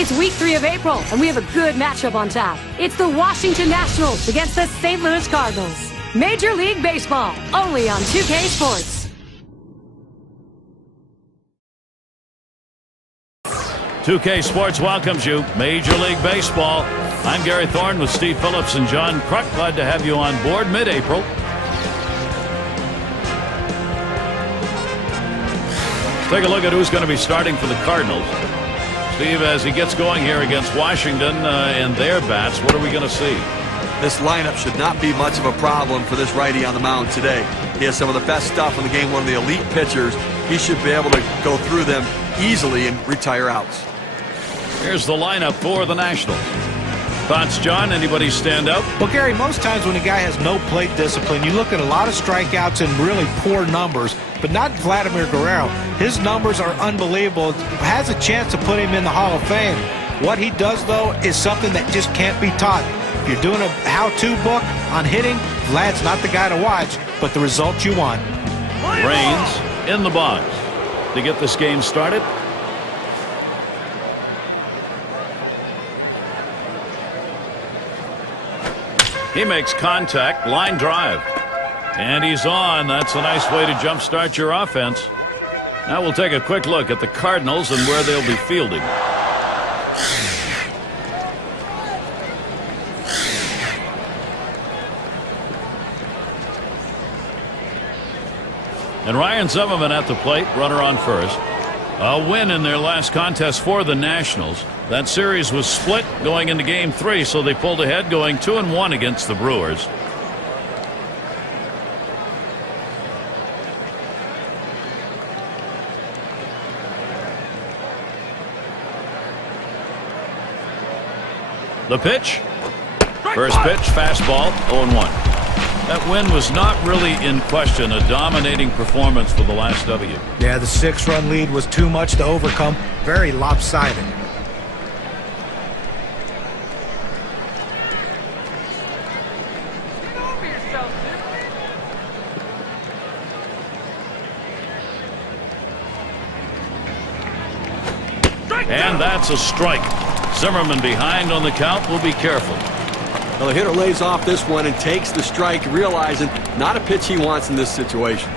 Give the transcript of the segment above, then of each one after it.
It's week 3 of April, and we have a good matchup on tap. It's the Washington Nationals against the St. Louis Cardinals. Major League Baseball, only on 2K Sports. 2K Sports welcomes you. Major League Baseball. I'm Gary Thorne with Steve Phillips and John Kruk. Glad to have you on board mid-April. Take a look at who's going to be starting for the Cardinals. Steve, as he gets going here against Washington and their bats, what are we going to see? This lineup should not be much of a problem for this righty on the mound today. He has some of the best stuff in the game, one of the elite pitchers. He should be able to go through them easily and retire outs. Here's the lineup for the Nationals. Thoughts, John? Anybody stand out? Well, Gary, most times when a guy has no plate discipline, you look at a lot of strikeouts and really poor numbers, but not Vladimir Guerrero. His numbers are unbelievable. Has a chance to put him in the Hall of Fame. What he does, though, is something that just can't be taught. If you're doing a how-to book on hitting, Vlad's not the guy to watch, but the results you want. Rains in the box to get this game started. He makes contact, line drive, and he's on. That's a nice way to jumpstart your offense. Now we'll take a quick look at the Cardinals and where they'll be fielding. And Ryan Zimmerman at the plate, runner on first. A win in their last contest for the Nationals. That series was split going into Game 3, so they pulled ahead, going 2-1 against the Brewers. The pitch. First pitch, fastball, 0-1. That win was not really in question. A dominating performance for the last W. Yeah, the 6-run lead was too much to overcome. Very lopsided. And that's a strike. Zimmerman behind on the count. Will be careful. Well, the hitter lays off this one and takes the strike, realizing not a pitch he wants in this situation.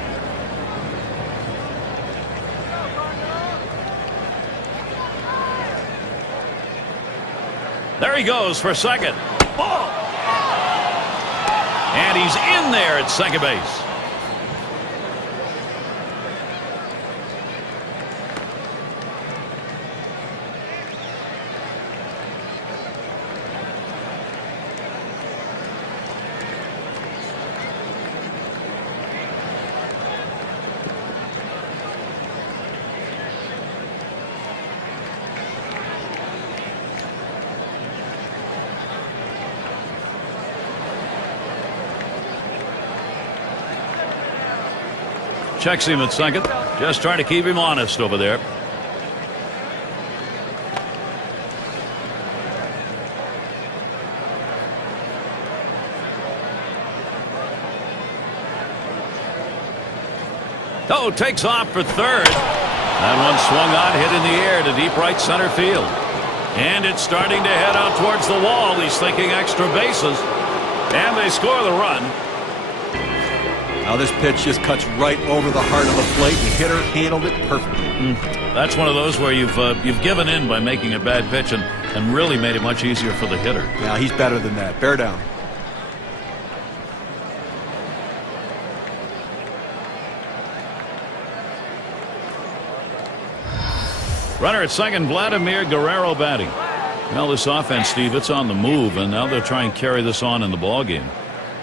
There he goes for second. And he's in there at second base. Checks him at second. Just trying to keep him honest over there. Oh, takes off for third. That one swung on, hit in the air to deep right center field. And it's starting to head out towards the wall. He's thinking extra bases. And they score the run. Now this pitch just cuts right over the heart of the plate. The hitter handled it perfectly. That's one of those where you've given in by making a bad pitch and really made it much easier for the hitter. Yeah, he's better than that. Bear down. Runner at second, Vladimir Guerrero batting. Well, this offense, Steve, it's on the move, and now they're trying to carry this on in the ball game.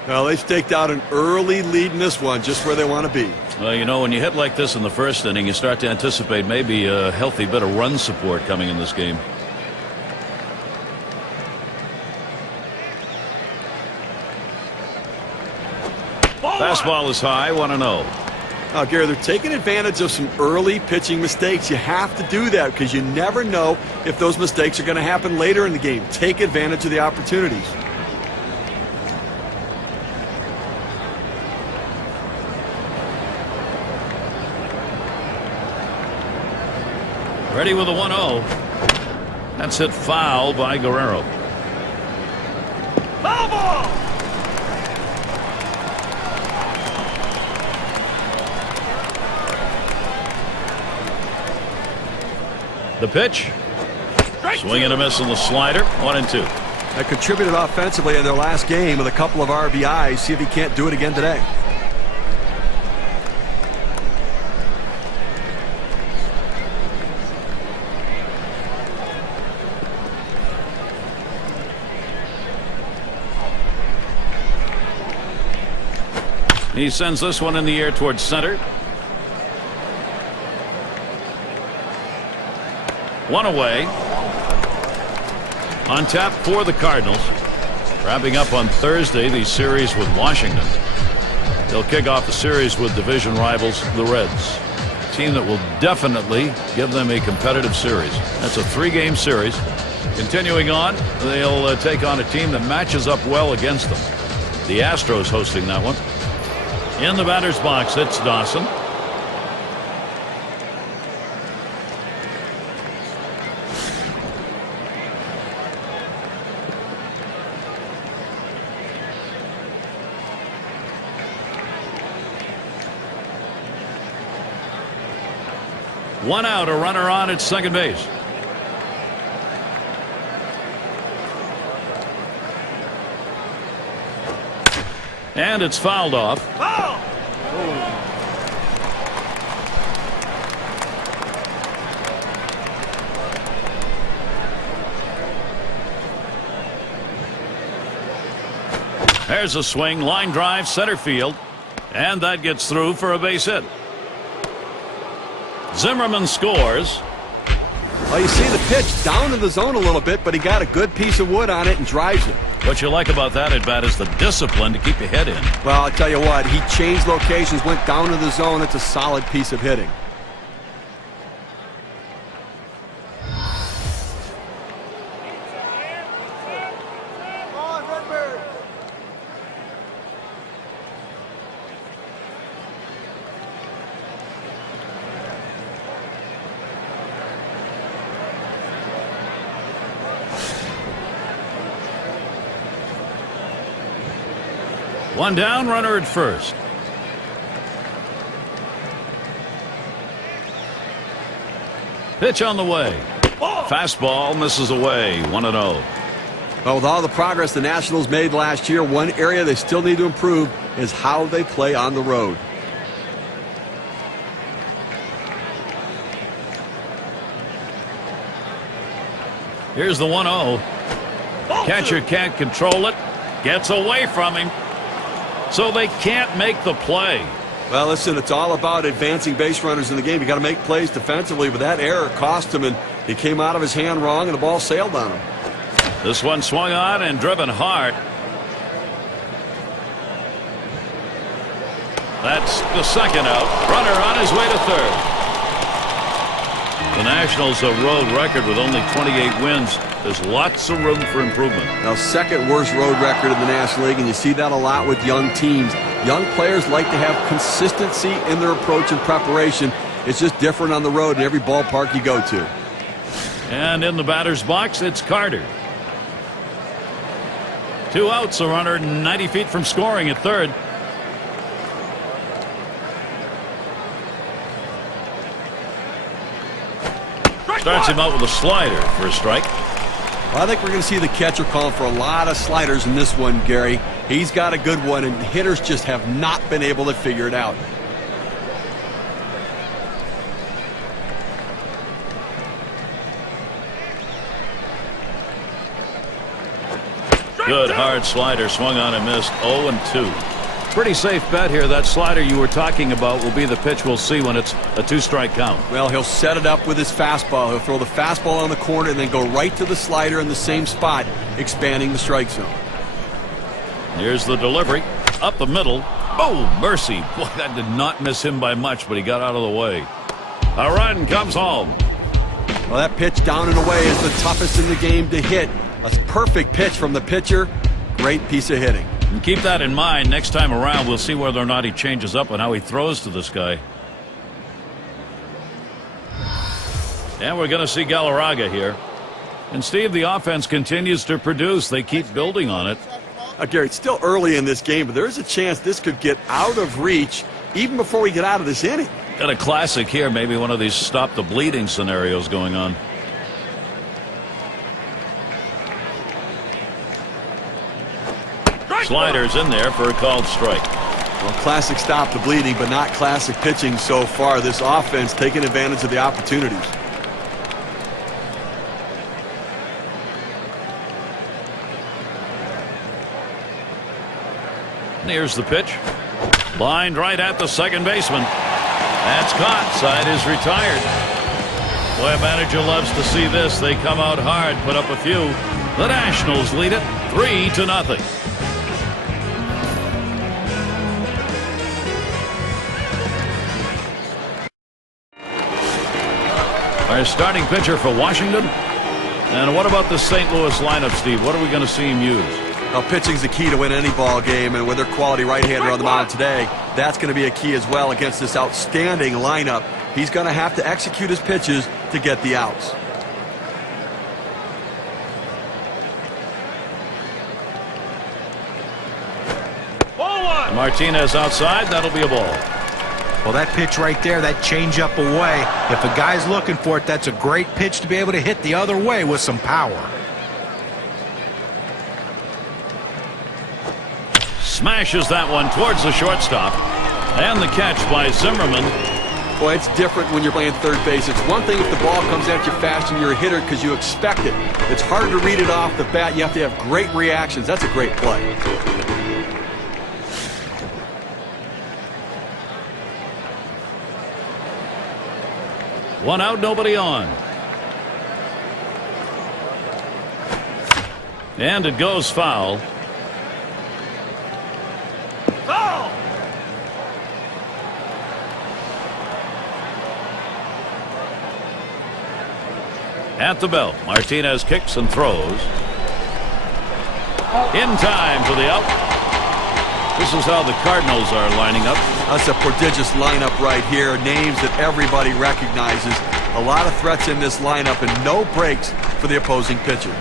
Well, they've staked out an early lead in this one, just where they want to be. Well, you know, when you hit like this in the first inning, you start to anticipate maybe a healthy bit of run support coming in this game. Fastball is high, 1-0. Now, Gary, they're taking advantage of some early pitching mistakes. You have to do that because you never know if those mistakes are going to happen later in the game. Take advantage of the opportunities. Ready with a 1-0. That's hit foul by Guerrero. Foul ball! The pitch. Swing and a miss on the slider. 1-2. That contributed offensively in their last game with a couple of RBIs. See if he can't do it again today. He sends this one in the air towards center. One away. On tap for the Cardinals. Wrapping up on Thursday the series with Washington. They'll kick off the series with division rivals, the Reds. A team that will definitely give them a competitive series. That's a 3-game series. Continuing on, they'll take on a team that matches up well against them. The Astros hosting that one. In the batter's box, it's Dawson. One out, a runner on at second base. And it's fouled off. Foul! There's a swing, line drive, center field, and that gets through for a base hit. Zimmerman scores. Well, you see the pitch down in the zone a little bit, but he got a good piece of wood on it and drives it. What you like about that at bat is the discipline to keep your head in. Well, I'll tell you what, he changed locations, went down to the zone. That's a solid piece of hitting. One down, runner at first. Pitch on the way. Fastball misses away. 1-0. Well, with all the progress the Nationals made last year, one area they still need to improve is how they play on the road. Here's the 1-0. Catcher can't control it. Gets away from him. So they can't make the play. Well, listen, it's all about advancing base runners in the game. You got to make plays defensively, but that error cost him, and he came out of his hand wrong, and the ball sailed on him. This one swung on and driven hard. That's the second out. Runner on his way to third. The Nationals a road record with only 28 wins. There's lots of room for improvement. Now, second worst road record in the National League, and you see that a lot with young teams. Young players like to have consistency in their approach and preparation. It's just different on the road in every ballpark you go to. And in the batter's box, it's Carter. 2 outs, a runner 90 feet from scoring at third. Starts him out with a slider for a strike. Well, I think we're going to see the catcher calling for a lot of sliders in this one, Gary. He's got a good one, and hitters just have not been able to figure it out. Good hard slider, swung on and missed. 0-2. Pretty safe bet here. That slider you were talking about will be the pitch we'll see when it's a 2-strike count. Well, he'll set it up with his fastball. He'll throw the fastball on the corner and then go right to the slider in the same spot, expanding the strike zone. Here's the delivery. Up the middle. Oh, mercy. Boy, that did not miss him by much, but he got out of the way. A run comes home. Well, that pitch down and away is the toughest in the game to hit. A perfect pitch from the pitcher. Great piece of hitting. And keep that in mind. Next time around, we'll see whether or not he changes up and how he throws to this guy. And we're going to see Galarraga here. And Steve, the offense continues to produce. They keep building on it. Gary, it's still early in this game, but there is a chance this could get out of reach even before we get out of this inning. Got a classic here, maybe one of these stop the bleeding scenarios going on. Sliders in there for a called strike. Well, classic stop the bleeding, but not classic pitching so far. This offense taking advantage of the opportunities. Here's the pitch. Lined right at the second baseman. That's caught. Side is retired. Boy, a manager loves to see this. They come out hard, put up a few. The Nationals lead it 3-0. Our starting pitcher for Washington. And what about the St. Louis lineup, Steve? What are we going to see him use? Well, pitching's the key to win any ball game, and with their quality right-hander on the mound today, that's going to be a key as well against this outstanding lineup. He's going to have to execute his pitches to get the outs. And Martinez outside. That'll be a ball. Well, that pitch right there, that changeup away, if a guy's looking for it, that's a great pitch to be able to hit the other way with some power. Smashes that one towards the shortstop. And the catch by Zimmerman. Boy, it's different when you're playing third base. It's one thing if the ball comes at you fast and you're a hitter because you expect it. It's hard to read it off the bat. You have to have great reactions. That's a great play. One out, nobody on. And it goes foul. At the belt, Martinez kicks and throws. In time for the out. This is how the Cardinals are lining up. That's a prodigious lineup right here. Names that everybody recognizes. A lot of threats in this lineup and no breaks for the opposing pitcher.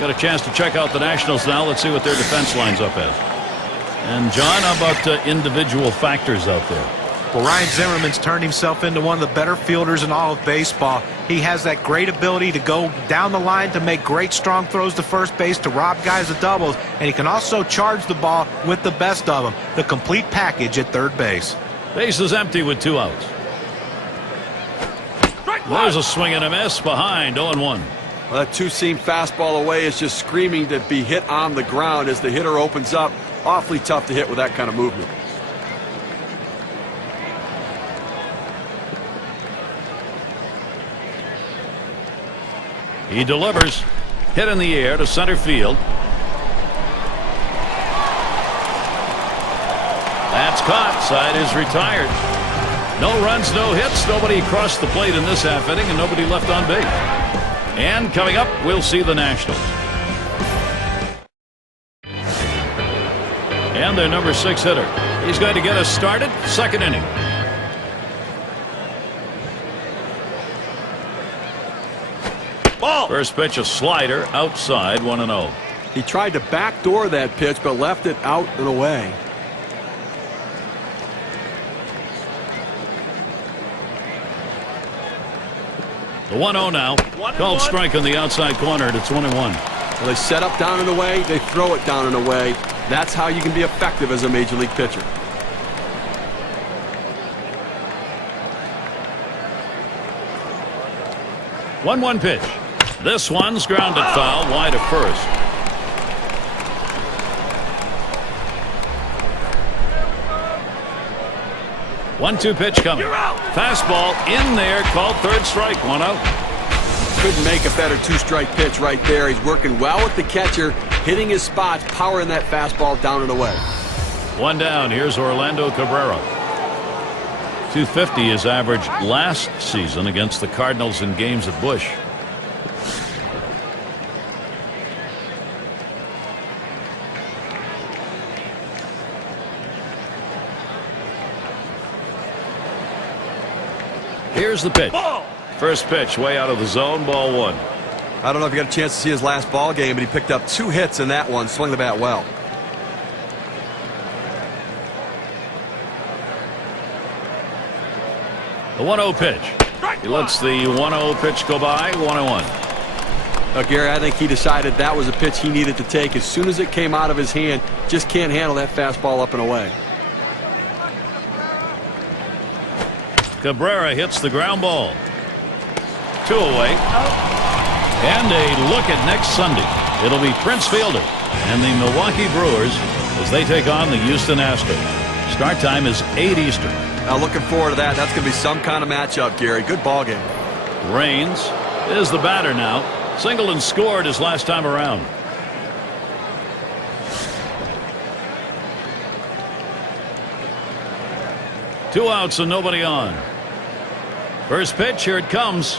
Got a chance to check out the Nationals now. Let's see what their defense lines up as. And John, how about individual factors out there? Well, Ryan Zimmerman's turned himself into one of the better fielders in all of baseball. He has that great ability to go down the line to make great strong throws to first base, to rob guys of doubles, and he can also charge the ball with the best of them. The complete package at third base. Base is empty with 2 outs. There's a swing and a miss behind 0-1. Well, that two-seam fastball away is just screaming to be hit on the ground as the hitter opens up. Awfully tough to hit with that kind of movement. He delivers. Hit in the air to center field. That's caught. Side is retired. No runs, no hits. Nobody crossed the plate in this half inning and nobody left on base. And coming up, we'll see the Nationals. And their number 6 hitter. He's going to get us started. Second inning. Ball. First pitch, a slider outside, 1-0. He tried to backdoor that pitch, but left it out and away. The 1-0 now. Called strike on the outside corner. It's 1-1. Well, they set up down and away. They throw it down and away. That's how you can be effective as a major league pitcher. One pitch. This one's grounded foul wide of first. One-two pitch coming. Fastball in there, called third strike. 1 out. Couldn't make a better two-strike pitch right there. He's working well with the catcher, hitting his spots, powering that fastball down and away. 1 down. Here's Orlando Cabrera. 250 is average last season against the Cardinals in games at Busch. Here's the pitch. First pitch way out of the zone, ball 1. I don't know if you got a chance to see his last ball game, but he picked up 2 hits in that one, swung the bat well. The 1-0 pitch. He lets the 1-0 pitch go by, 1-1. Gary, I think he decided that was a pitch he needed to take as soon as it came out of his hand. Just can't handle that fastball up and away. Cabrera hits the ground ball. 2 away. And a look at next Sunday. It'll be Prince Fielder and the Milwaukee Brewers as they take on the Houston Astros. Start time is 8 Eastern. Now looking forward to that. That's going to be some kind of matchup, Gary. Good ball game. Raines is the batter now. Singled and scored his last time around. Two outs and nobody on. First pitch, here it comes.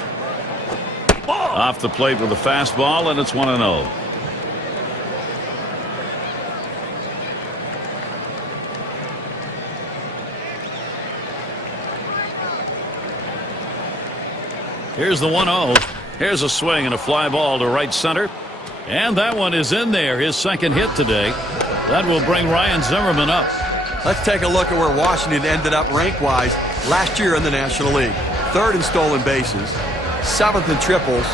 Off the plate with a fastball, and it's 1-0. Here's the 1-0. Here's a swing and a fly ball to right center. And that one is in there, his second hit today. That will bring Ryan Zimmerman up. Let's take a look at where Washington ended up rank-wise last year in the National League. 3rd in stolen bases, 7th in triples,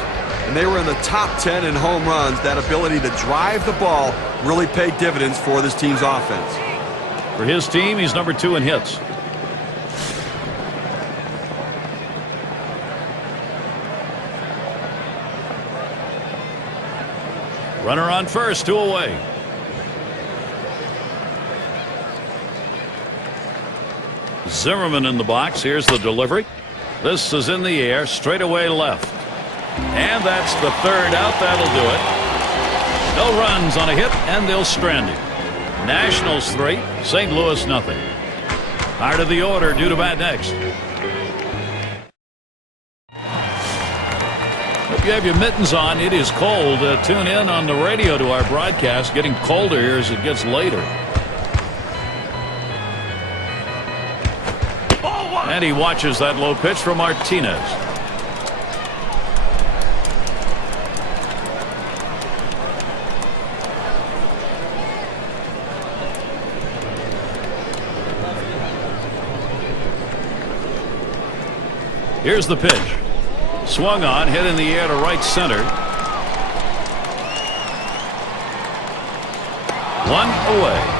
and they were in the top 10 in home runs. That ability to drive the ball really paid dividends for this team's offense. For his team, he's number 2 in hits. Runner on first, 2 away. Zimmerman in the box. Here's the delivery. This is in the air, straight away left. And that's the 3rd out. That'll do it. No runs on a hit, and they'll strand him. Nationals 3, St. Louis nothing. Heart of the order due to bat next. Hope you have your mittens on. It is cold. Tune in on the radio to our broadcast. Getting colder here as it gets later. And he watches that low pitch from Martinez. Here's the pitch. Swung on, hit in the air to right center. 1 away.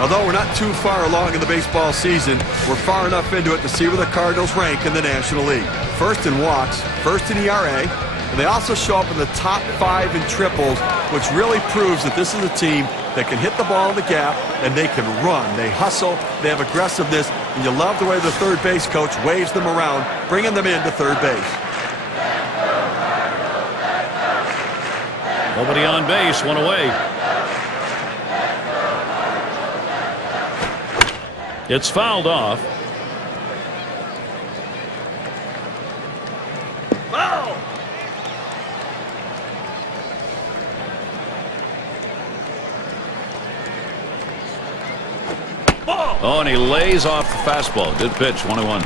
Although we're not too far along in the baseball season, we're far enough into it to see where the Cardinals rank in the National League. 1st in walks, 1st in ERA, and they also show up in the top 5 in triples, which really proves that this is a team that can hit the ball in the gap and they can run. They hustle, they have aggressiveness, and you love the way the third base coach waves them around, bringing them into third base. Nobody on base, 1 away. It's fouled off. Foul! Oh, and he lays off the fastball. Good pitch, 1-1.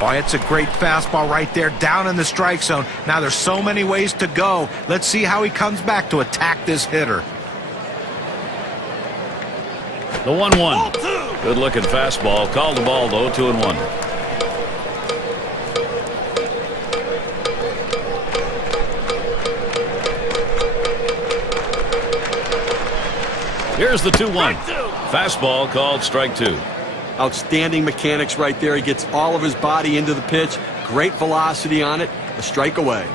Oh, it's a great fastball right there, down in the strike zone. Now there's so many ways to go. Let's see how he comes back to attack this hitter. The 1-1. Good looking fastball. Called the ball though. 2-1. Here's the 2-1. Fastball called strike 2. Outstanding mechanics right there. He gets all of his body into the pitch. Great velocity on it. A strike away.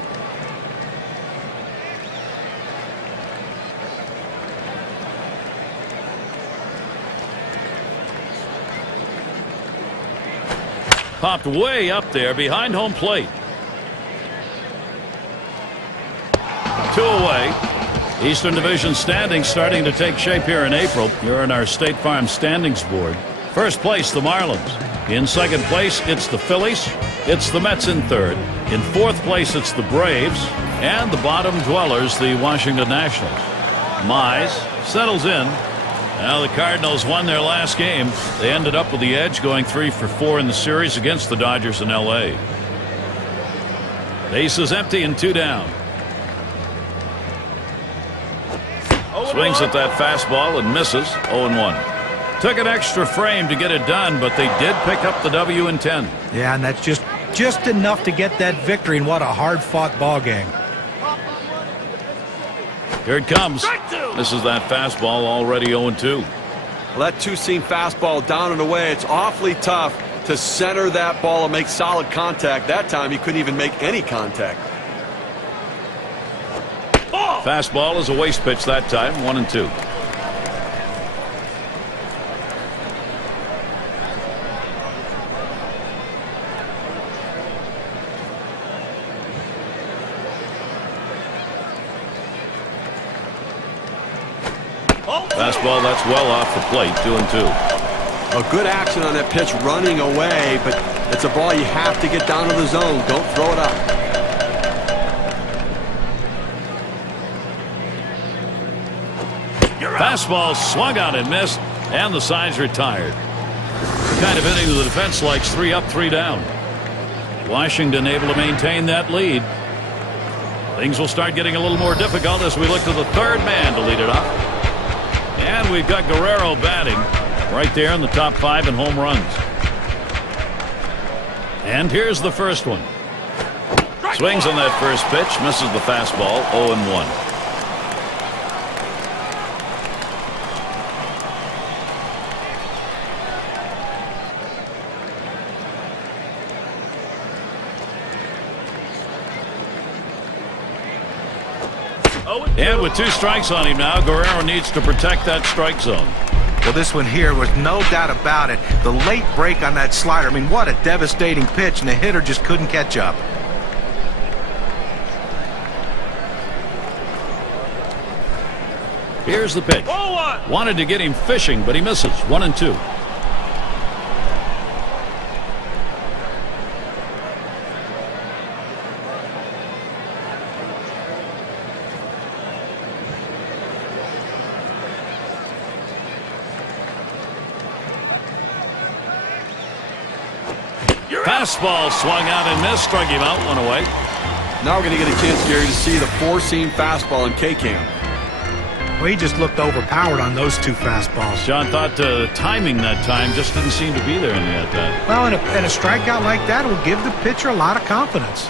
Popped way up there behind home plate. 2 away. Eastern Division standings starting to take shape here in April. You're in our State Farm standings board. First place, the Marlins. In second place, it's the Phillies. It's the Mets in third. In fourth place, it's the Braves. And the bottom dwellers, the Washington Nationals. Mize settles in. Now the Cardinals won their last game. They ended up with the edge, going 3 for 4 in the series against the Dodgers in L.A. Base is empty and 2 down. Swings at that fastball and misses. 0-1. Took an extra frame to get it done, but they did pick up the W in 10. Yeah, and that's just enough to get that victory in what a hard-fought ball game. Here it comes. This is that fastball, already 0-2. Well, that two-seam fastball down and away. It's awfully tough to center that ball and make solid contact. That time he couldn't even make any contact. Fastball is a waste pitch that time. 1-2. Fastball that's well off the plate. 2-2. A good action on that pitch, running away, but it's a ball you have to get down to the zone. Don't throw it up. Fastball swung on and missed, and the side's retired. The kind of inning the defense likes. 3 up, 3 down. Washington able to maintain that lead. Things will start getting a little more difficult as we look to the third man to lead it off. And we've got Guerrero batting right there in the top 5 in home runs. And here's the first one. Swings on that first pitch, misses the fastball. 0-1. And with 2 strikes on him now, Guerrero needs to protect that strike zone. Well, this one here was no doubt about it. The late break on that slider. I mean, what a devastating pitch, and the hitter just couldn't catch up. Here's the pitch. Wanted to get him fishing, but he misses. 1-2. Fastball swung out and missed, struck him out, 1 away. Now we're going to get a chance, Gary, to see the 4-seam fastball in K-Cam. Well, he just looked overpowered on those 2 fastballs. John thought timing that time just didn't seem to be there in the at-bat. Well, and a strikeout like that will give the pitcher a lot of confidence.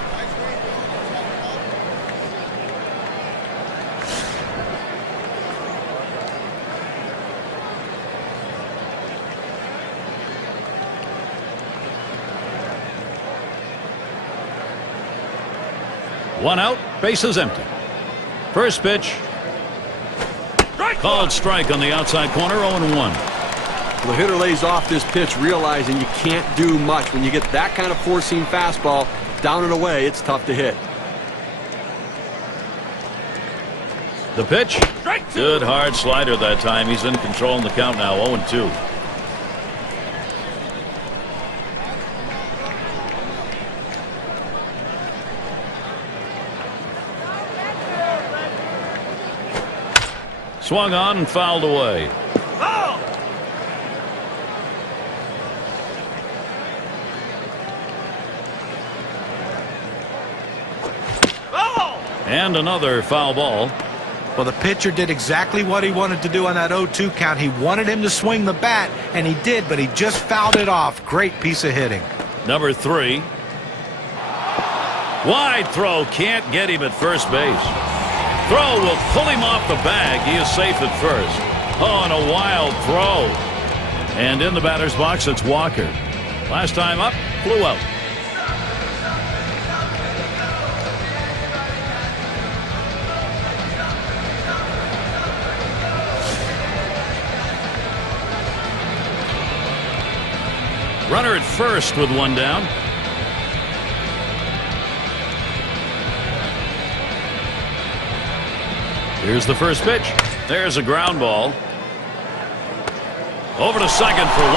One out, bases empty. First pitch. Called strike on the outside corner. 0-1. The hitter lays off this pitch, realizing you can't do much. When you get that kind of 4-seam fastball down and away, it's tough to hit. The pitch. Good hard slider that time. He's in control in the count now. 0-2. Swung on and fouled away. And another foul ball. Well, the pitcher did exactly what he wanted to do on that 0-2 count. He wanted him to swing the bat, and he did, but he just fouled it off. Great piece of hitting. Number 3. Wide throw, can't get him at first base. Throw will pull him off the bag. He is safe at first. Oh, and a wild throw. And in the batter's box, it's Walker. Last time up, flew out. Runner at first with 1 down. Here's the first pitch. There's a ground ball. Over to second for 1.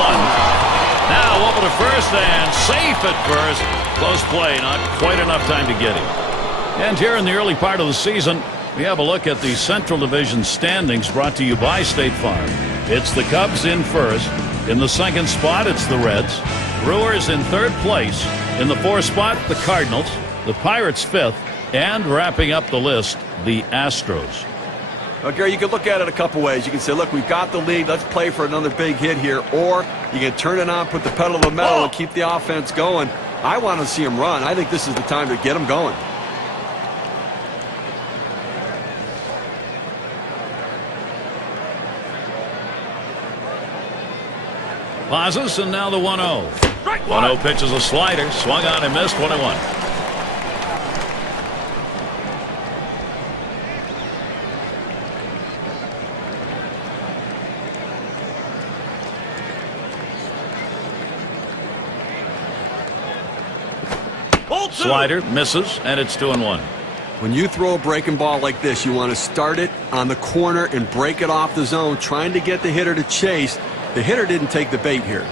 Now over to first and safe at first. Close play, not quite enough time to get him. And here in the early part of the season, we have a look at the Central Division standings brought to you by State Farm. It's the Cubs in first. In the second spot, it's the Reds. Brewers in third place. In the fourth spot, the Cardinals. The Pirates fifth. And wrapping up the list, the Astros. Well, Gary, you can look at it a couple ways. You can say, look, we've got the lead. Let's play for another big hit here. Or you can turn it on, put the pedal to the metal, and keep the offense going. I want to see him run. I think this is the time to get him going. Pauses, and now the 1-0. 1-0 pitch is a slider. Swung on and missed. 1-1. Slider misses, and it's 2-1. When you throw a breaking ball like this, you want to start it on the corner and break it off the zone, trying to get the hitter to chase. The hitter didn't take the bait here.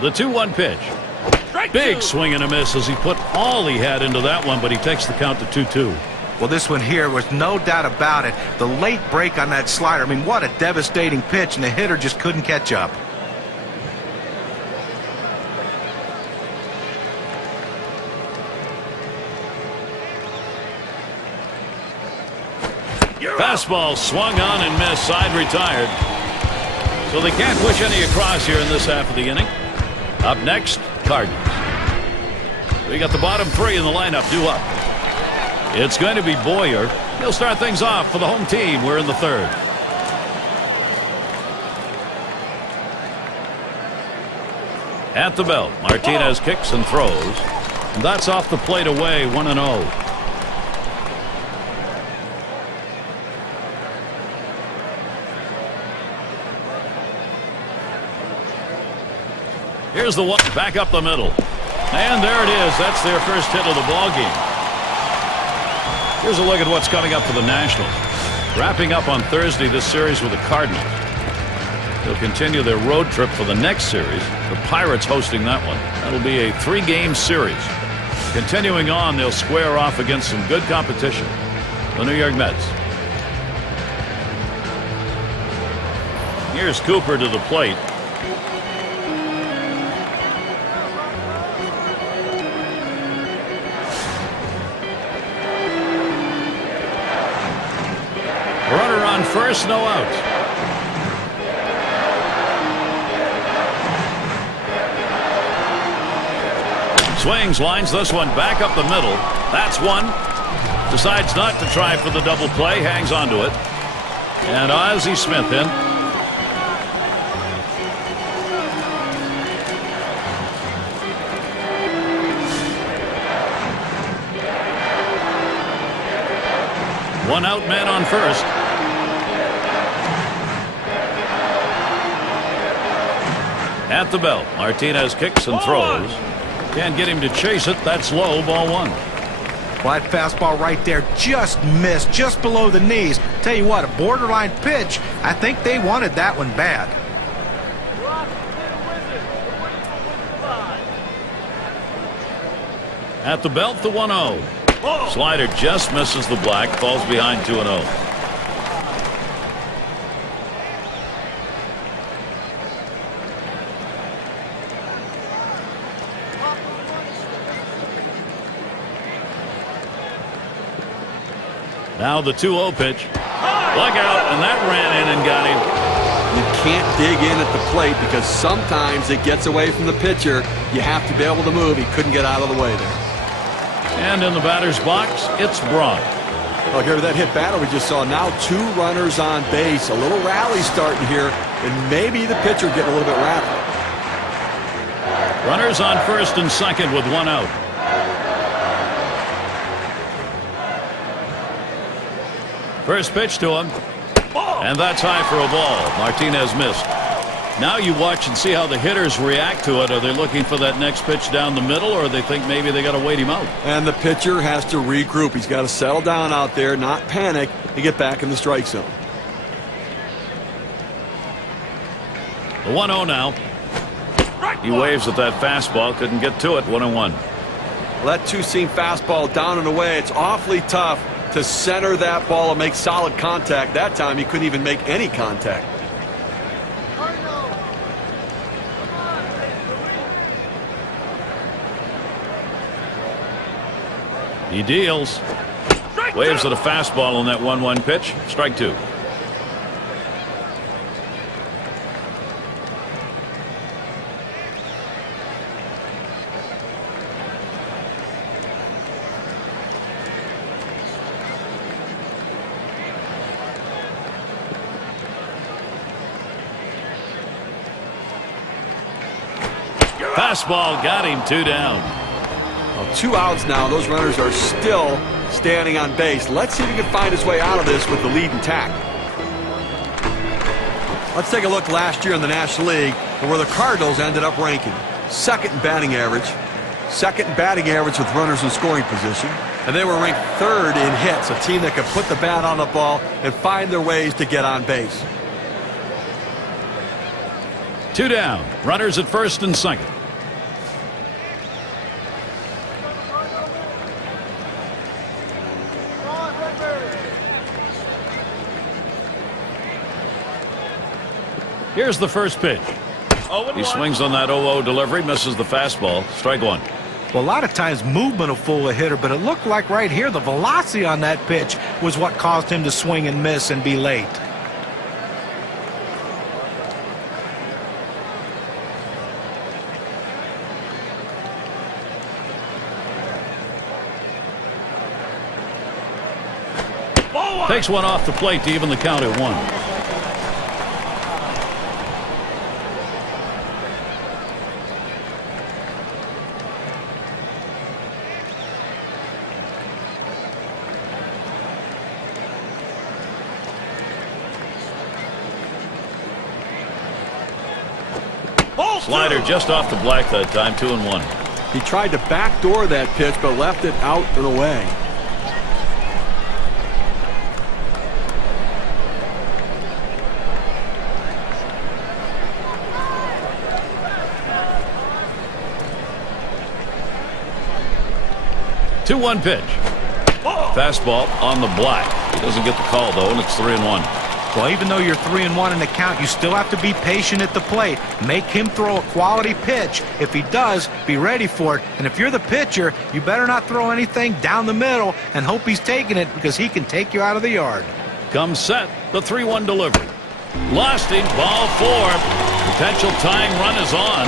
The 2-1 pitch. Big swing and a miss as he put all he had into that one, but he takes the count to 2-2. Well, this one here was no doubt about it. The late break on that slider. I mean, what a devastating pitch, and the hitter just couldn't catch up. Fastball swung on and missed. Side retired. So they can't push any across here in this half of the inning. Up next, Cardinals. We got the bottom three in the lineup due up. It's going to be Boyer. He'll start things off for the home team. We're in the third. At the belt, Martinez kicks and throws. And that's off the plate away, 1-0. Here's the one back up the middle. And there it is. That's their first hit of the ball game. Here's a look at what's coming up for the Nationals. Wrapping up on Thursday this series with the Cardinals. They'll continue their road trip for the next series. The Pirates hosting that one. That'll be a 3-game series. Continuing on, they'll square off against some good competition. The New York Mets. Here's Cooper to the plate. Runner on first, no outs. Swings, lines this one back up the middle. That's one. Decides not to try for the double play, hangs on to it. And Ozzie Smith in. One out man on first. At the belt, Martinez kicks and throws. Can't get him to chase it. That's low, ball one. Well, that fastball right there just missed, just below the knees. Tell you what, a borderline pitch. I think they wanted that one bad. At the belt, the 1-0. Slider just misses the black, falls behind 2-0. Now the 2-0 pitch. Look out, and that ran in and got him. You can't dig in at the plate because sometimes it gets away from the pitcher. You have to be able to move. He couldn't get out of the way there. And in the batter's box, it's Braun. Well, Gary, that hit batter we just saw. Now 2 runners on base. A little rally starting here, and maybe the pitcher getting a little bit rattled. Runners on first and second with 1 out. First pitch to him. And that's high for a ball. Martinez missed. Now you watch and see how the hitters react to it. Are they looking for that next pitch down the middle, or they think maybe they got to wait him out? And the pitcher has to regroup. He's got to settle down out there, not panic, and get back in the strike zone. The 1-0 now. He waves at that fastball. Couldn't get to it. 1-1. Well, that two-seam fastball down and away. It's awfully tough to center that ball and make solid contact. That time he couldn't even make any contact. He deals. Waves at a fastball on that 1-1 pitch. Strike two. Fastball got him, 2 down. Well, 2 outs now. Those runners are still standing on base. Let's see if he can find his way out of this with the lead intact. Let's take a look last year in the National League and where the Cardinals ended up ranking. Second in batting average. Second in batting average with runners in scoring position. And they were ranked third in hits, a team that could put the bat on the ball and find their ways to get on base. 2 down. Runners at first and second. Here's the first pitch. He swings on that 0-0 delivery, misses the fastball. Strike one. Well, a lot of times movement will fool a hitter, but it looked like right here the velocity on that pitch was what caused him to swing and miss and be late. Takes one off the plate to even the count at 1. Slider just off the black that time, 2-1. He tried to backdoor that pitch, but left it out and away. Two 2-1 pitch. Fastball on the black. He doesn't get the call, though, and it's 3-1. Well, even though you're 3-1 in the count, you still have to be patient at the plate. Make him throw a quality pitch. If he does, be ready for it. And if you're the pitcher, you better not throw anything down the middle and hope he's taking it, because he can take you out of the yard. Comes set, the 3-1 delivery. Lost him, ball 4. Potential tying run is on.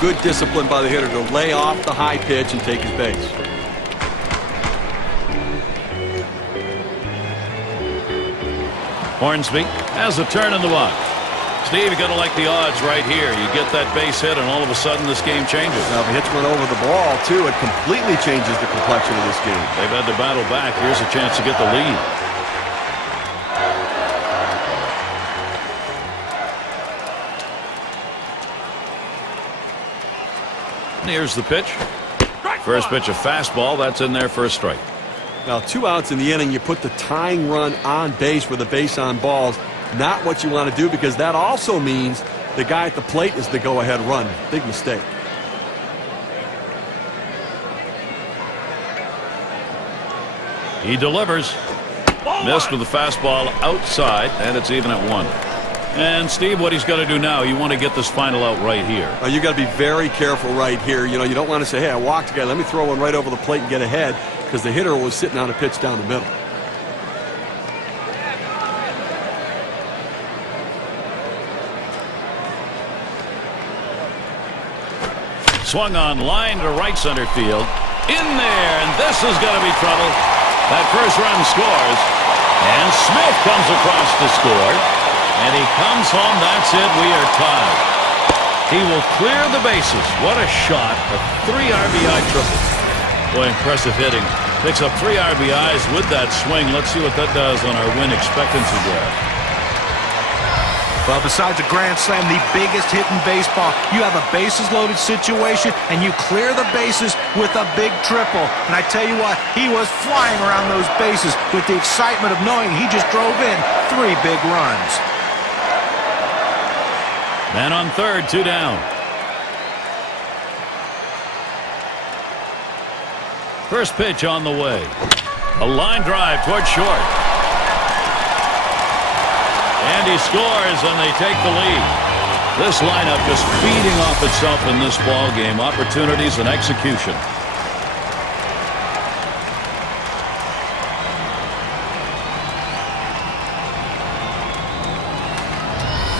Good discipline by the hitter to lay off the high pitch and take his base. Hornsby has a turn in the box. Steve, you're going to like the odds right here. You get that base hit, and all of a sudden this game changes. Now, if he hits one over the ball, too, it completely changes the complexion of this game. They've had to battle back. Here's a chance to get the lead. And here's the pitch. First pitch, a fastball. That's in there for a strike. Now, 2 outs in the inning, you put the tying run on base with a base on balls. Not what you want to do, because that also means the guy at the plate is the go-ahead run. Big mistake. He delivers. Missed with the fastball outside, and it's even at 1. And, Steve, what he's got to do now, you want to get this final out right here. You got to be very careful right here. You know, you don't want to say, hey, I walked a guy, let me throw one right over the plate and get ahead, because the hitter was sitting on a pitch down the middle. Swung on line to right center field. In there, and this is going to be trouble. That first run scores, and Smith comes across to score, and he comes home. That's it. We are tied. He will clear the bases. What a shot. A 3 RBI triple. Boy, impressive hitting. Picks up 3 RBIs with that swing. Let's see what that does on our win expectancy graph. Well, besides a grand slam, the biggest hit in baseball, you have a bases-loaded situation, and you clear the bases with a big triple. And I tell you what, he was flying around those bases with the excitement of knowing he just drove in 3 big runs. Man on third, 2 down. First pitch on the way. A line drive towards short. And he scores, and they take the lead. This lineup just feeding off itself in this ball game. Opportunities and execution.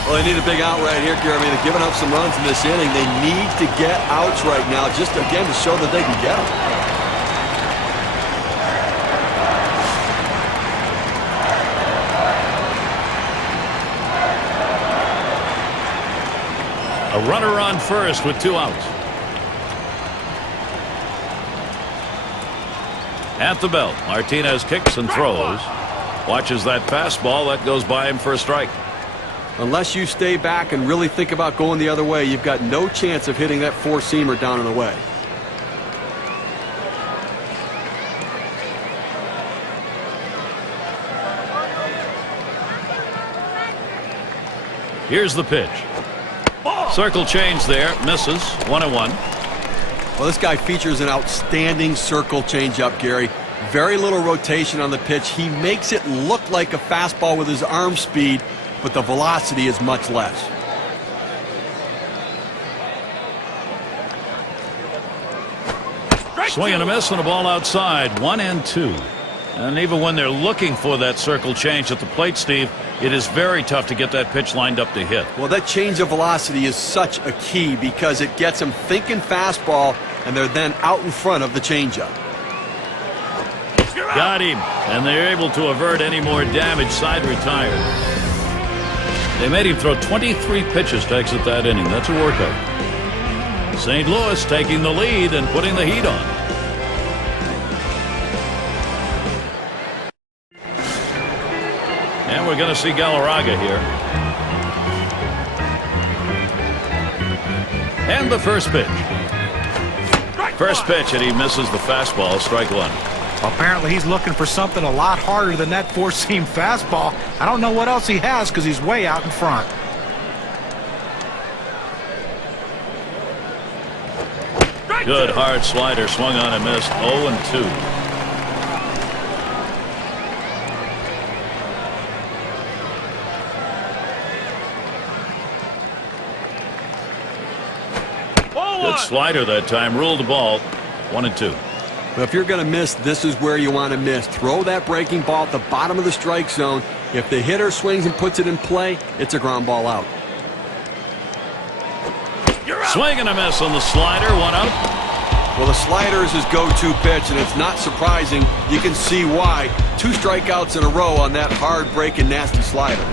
Well, they need a big out right here, Gary. I mean, they're giving up some runs in this inning. They need to get outs right now, just again to show that they can get them. A runner on first with 2 outs. At the belt, Martinez kicks and throws. Watches that fastball that goes by him for a strike. Unless you stay back and really think about going the other way, you've got no chance of hitting that four-seamer down and away. Here's the pitch. Circle change there. Misses. 1-1. Well, this guy features an outstanding circle changeup, Gary. Very little rotation on the pitch. He makes it look like a fastball with his arm speed, but the velocity is much less. Swing and a miss and a ball outside. 1-2. And even when they're looking for that circle change at the plate, Steve, it is very tough to get that pitch lined up to hit. Well, that change of velocity is such a key because it gets them thinking fastball, and they're then out in front of the changeup. Got him, and they're able to avert any more damage. Side retired. They made him throw 23 pitches to exit that inning. That's a workout. St. Louis taking the lead and putting the heat on. And we're going to see Galarraga here. And the first pitch. First pitch, and he misses the fastball. Strike 1. Apparently he's looking for something a lot harder than that four-seam fastball. I don't know what else he has because he's way out in front. Good hard slider, swung on and missed. 0-2. Good slider that time. Ruled the ball. 1-2. But if you're going to miss, this is where you want to miss. Throw that breaking ball at the bottom of the strike zone. If the hitter swings and puts it in play, it's a ground ball out. Swing and a miss on the slider. 1 out. Well, the slider is his go-to pitch, and it's not surprising. You can see why. 2 strikeouts in a row on that hard breaking nasty slider.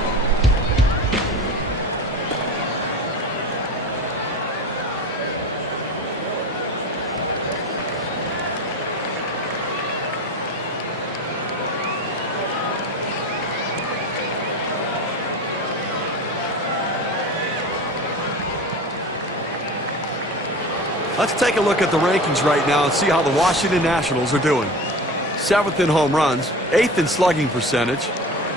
Let's take a look at the rankings right now and see how the Washington Nationals are doing. 7th in home runs, 8th in slugging percentage,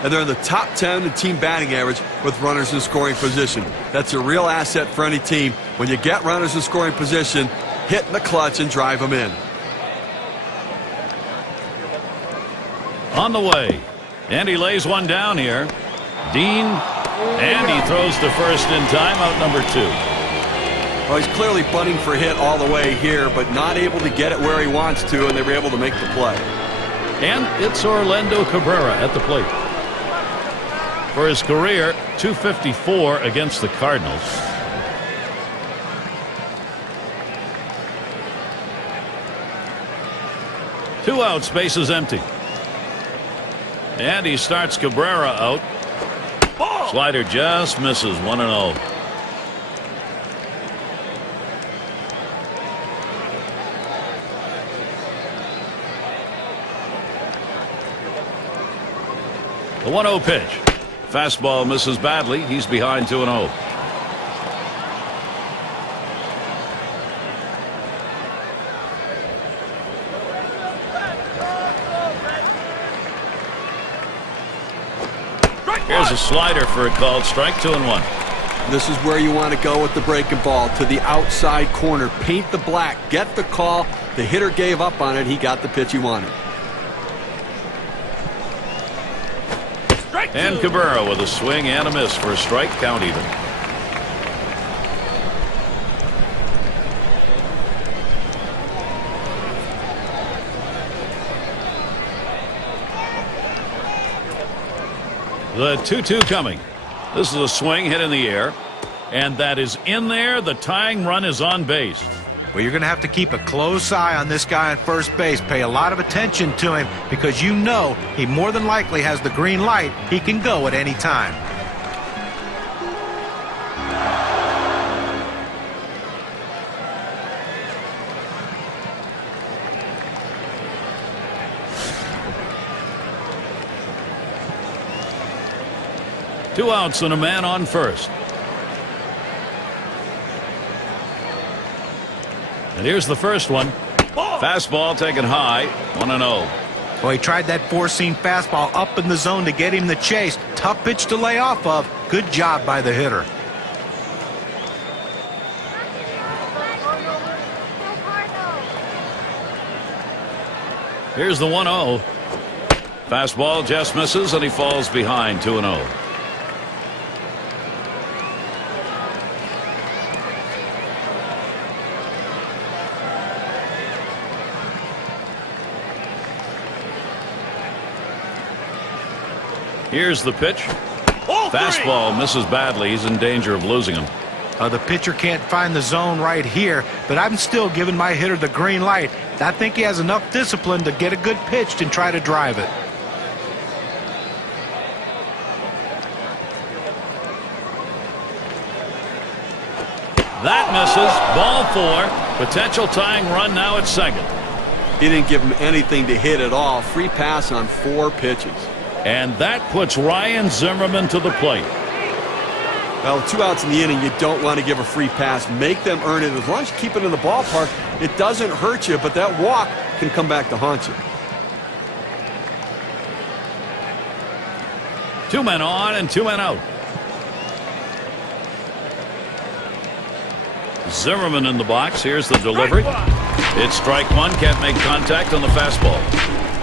and they're in the top 10 in team batting average with runners in scoring position. That's a real asset for any team. When you get runners in scoring position, hit in the clutch and drive them in. On the way. And he lays one down here. Dean. And he throws to first in time. Out number 2. Well, he's clearly bunting for a hit all the way here, but not able to get it where he wants to, and they were able to make the play. And it's Orlando Cabrera at the plate. For his career, .254 against the Cardinals. Two outs, bases empty. And he starts Cabrera out. Slider just misses. 1-0. The 1-0 pitch. Fastball misses badly. He's behind 2-0. Here's a slider for a called strike. 2-1. This is where you want to go with the breaking ball, to the outside corner. Paint the black. Get the call. The hitter gave up on it. He got the pitch he wanted. And Cabrera with a swing and a miss for a strike, count even. The 2-2 coming. This is a swing hit in the air, and that is in there. The tying run is on base. Well, you're going to have to keep a close eye on this guy on first base. Pay a lot of attention to him because you know he more than likely has the green light. He can go at any time. Two outs and a man on first. And here's the first one. Fastball taken high, 1-0. Well, he tried that four-seam fastball up in the zone to get him the chase. Tough pitch to lay off of. Good job by the hitter. Here's the 1-0. Fastball just misses, and he falls behind, 2-0. Here's the pitch. Fastball misses badly. He's in danger of losing him. The pitcher can't find the zone right here, but I'm still giving my hitter the green light. I think he has enough discipline to get a good pitch and try to drive it. That misses. Ball 4. Potential tying run now at second. He didn't give him anything to hit at all. Free pass on 4 pitches. And that puts Ryan Zimmerman to the plate. Well, 2 outs in the inning, you don't want to give a free pass. Make them earn it. As long as you keep it in the ballpark, it doesn't hurt you, but that walk can come back to haunt you. 2 men on and 2 men out. Zimmerman in the box. Here's the delivery. It's strike 1. Can't make contact on the fastball.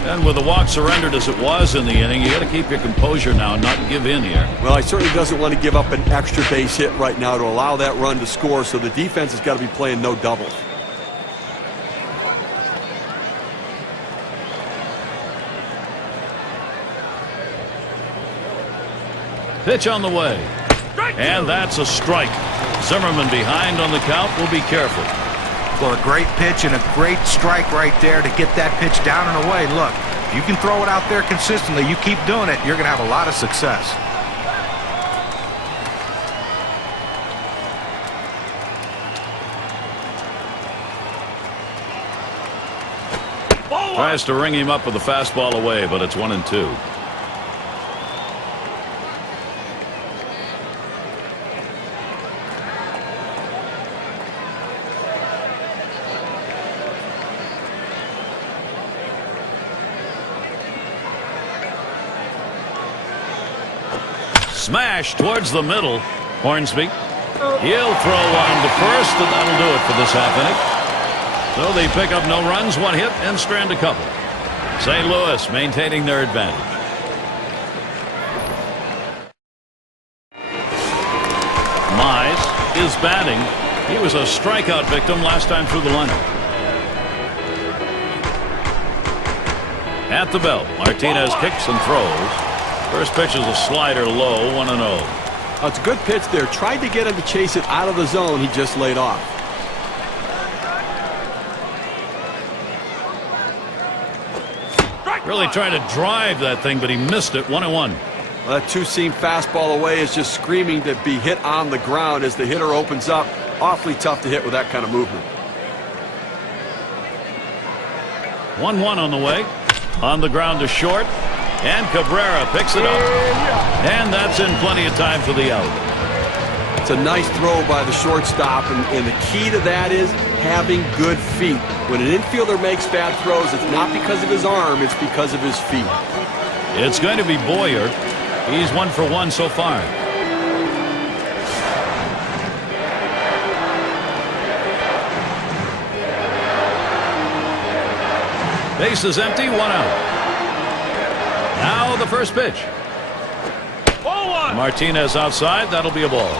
And with the walk surrendered as it was in the inning, you got to keep your composure now and not give in here. Well, he certainly doesn't want to give up an extra base hit right now to allow that run to score, so the defense has got to be playing no doubles. Pitch on the way. And that's a strike. Zimmerman behind on the count. Will be careful. Well, a great pitch and a great strike right there to get that pitch down and away. Look, if you can throw it out there consistently, you keep doing it, you're going to have a lot of success. Tries to ring him up with a fastball away, but it's 1-2. Smash towards the middle. Hornsby. He'll throw one to first, and that'll do it for this half inning. So they pick up no runs, 1 hit, and strand a couple. St. Louis maintaining their advantage. Mize is batting. He was a strikeout victim last time through the lineup. At the belt, Martinez kicks and throws. First pitch is a slider low, 1-0. It's a good pitch there. Tried to get him to chase it out of the zone. He just laid off. Really trying to drive that thing, but he missed it. 1-1. Well, that 2-seam fastball away is just screaming to be hit on the ground as the hitter opens up. Awfully tough to hit with that kind of movement. 1-1 on the way. On the ground to short. And Cabrera picks it up. And that's in plenty of time for the out. It's a nice throw by the shortstop, and the key to that is having good feet. When an infielder makes bad throws, it's not because of his arm, it's because of his feet. It's going to be Boyer. He's 1 for 1 so far. Base is empty, 1 out. Now the first pitch. Martinez outside. That'll be a ball.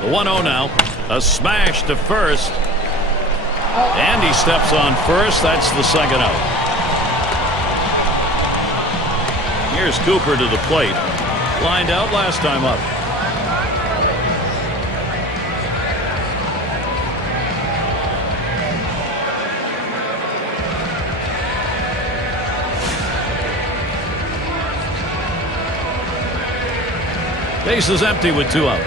The 1-0 now. A smash to first. And he steps on first. That's the second out. Here's Cooper to the plate. Lined out last time up. Base is empty with 2 outs.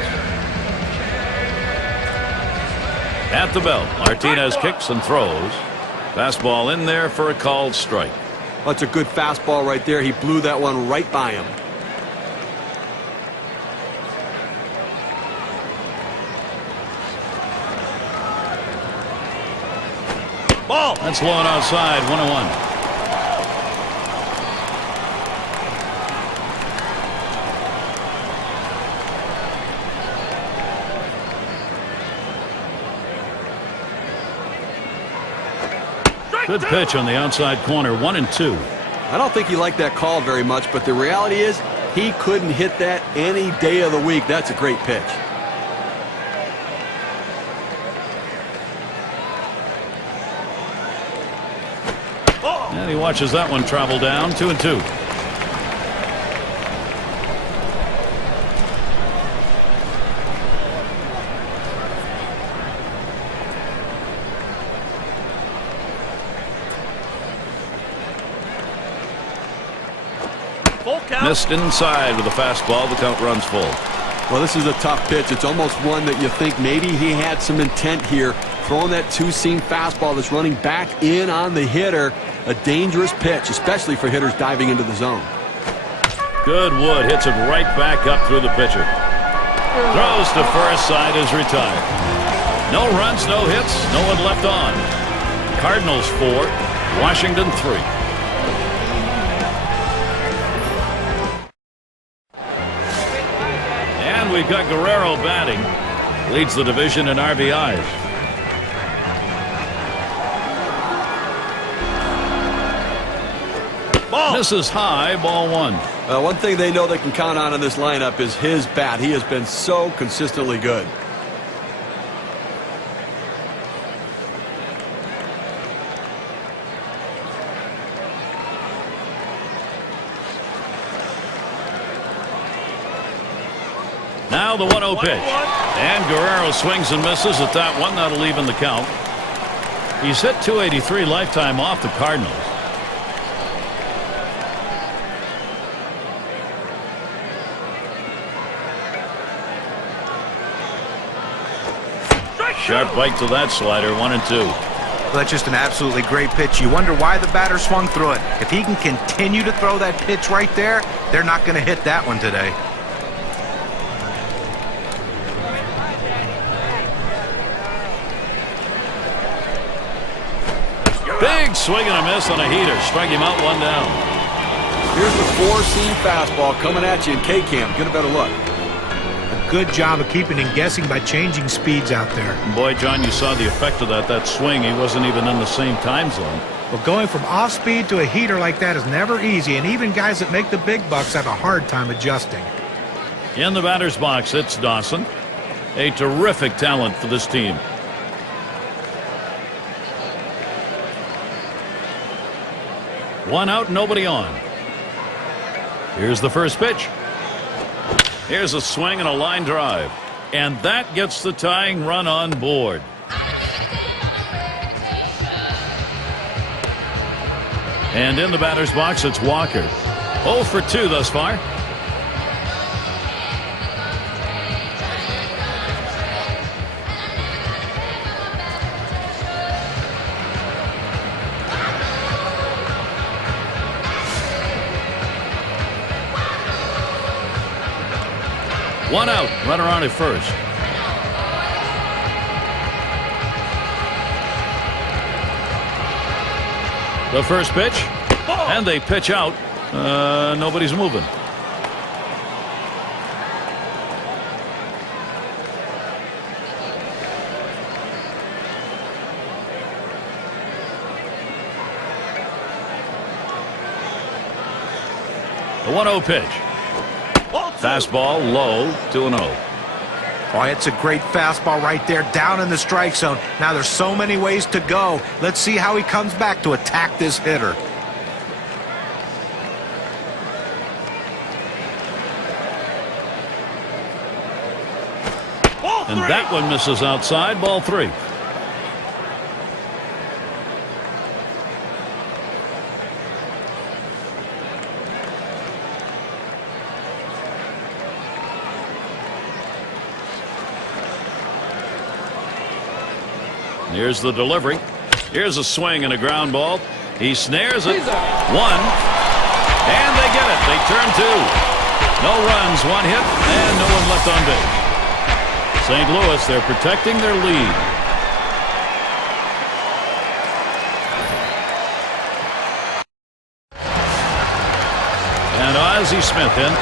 At the belt, Martinez kicks and throws. Fastball in there for a called strike. That's a good fastball right there. He blew that one right by him. Ball. That's low and outside. 1-1. Good pitch on the outside corner. 1-2. I don't think he liked that call very much, but the reality is he couldn't hit that any day of the week. That's a great pitch. And he watches that one travel down. 2-2. Missed inside with a fastball. The count runs full. Well, this is a tough pitch. It's almost one that you think maybe he had some intent here. Throwing that two-seam fastball that's running back in on the hitter. A dangerous pitch, especially for hitters diving into the zone. Good wood. Hits it right back up through the pitcher. Throws to first. Side is retired. No runs, no hits, no one left on. Cardinals 4, Washington 3. We've got Guerrero batting. Leads the division in RBIs. Ball. Misses high. Ball 1. One thing they know they can count on in this lineup is his bat. He has been so consistently good. Now the 1-0 pitch. And Guerrero swings and misses at that one. That'll even the count. He's hit .283 lifetime off the Cardinals. Sharp bite to that slider. 1-2. Well, that's just an absolutely great pitch. You wonder why the batter swung through it. If he can continue to throw that pitch right there, they're not going to hit that one today. Big swing and a miss on a heater. Strike him out. 1 down. Here's the 4-seam fastball coming at you in K-Cam. Get a better look. A good job of keeping him guessing by changing speeds out there. And boy, John, you saw the effect of that swing. He wasn't even in the same time zone. Well, going from off speed to a heater like that is never easy, and even guys that make the big bucks have a hard time adjusting. In the batter's box, it's Dawson. A terrific talent for this team. One out, nobody on. Here's the first pitch. Here's a swing and a line drive. And that gets the tying run on board. And in the batter's box, it's Walker. 0 for 2 thus far. One out, runner on at first. The first pitch, and they pitch out. Nobody's moving. The 1-0 pitch. Fastball low, 2-0. Oh, it's a great fastball right there, down in the strike zone. Now there's so many ways to go. Let's see how he comes back to attack this hitter. And that one misses outside, ball 3. Here's the delivery. Here's a swing and a ground ball. He snares it. 1. And they get it. They turn 2. No runs, 1 hit, and no one left on base. St. Louis, they're protecting their lead. And Ozzie Smith in.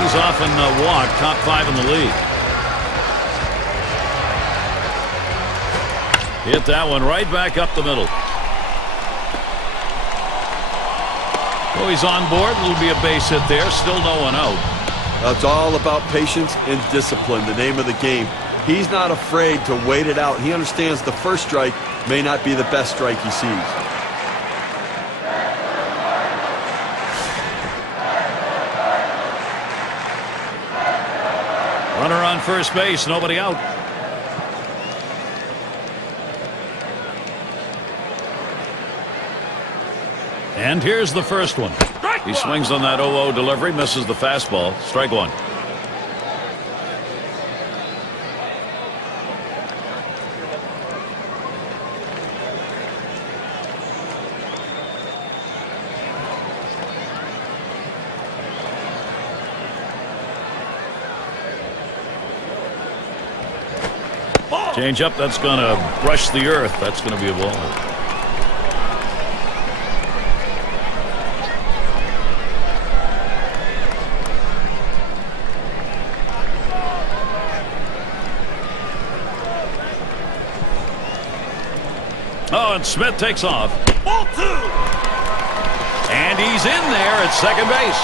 He's often walked, top 5 in the league. Hit that one right back up the middle. Oh, he's on board. It'll be a base hit there. Still no one out. It's all about patience and discipline, the name of the game. He's not afraid to wait it out. He understands the first strike may not be the best strike he sees. Runner on first base, nobody out. And here's the first one. He swings on that 0-0 delivery, misses the fastball. Strike 1. Change up, that's going to brush the earth. That's going to be a ball. Oh, and Smith takes off. Ball 2. And he's in there at second base.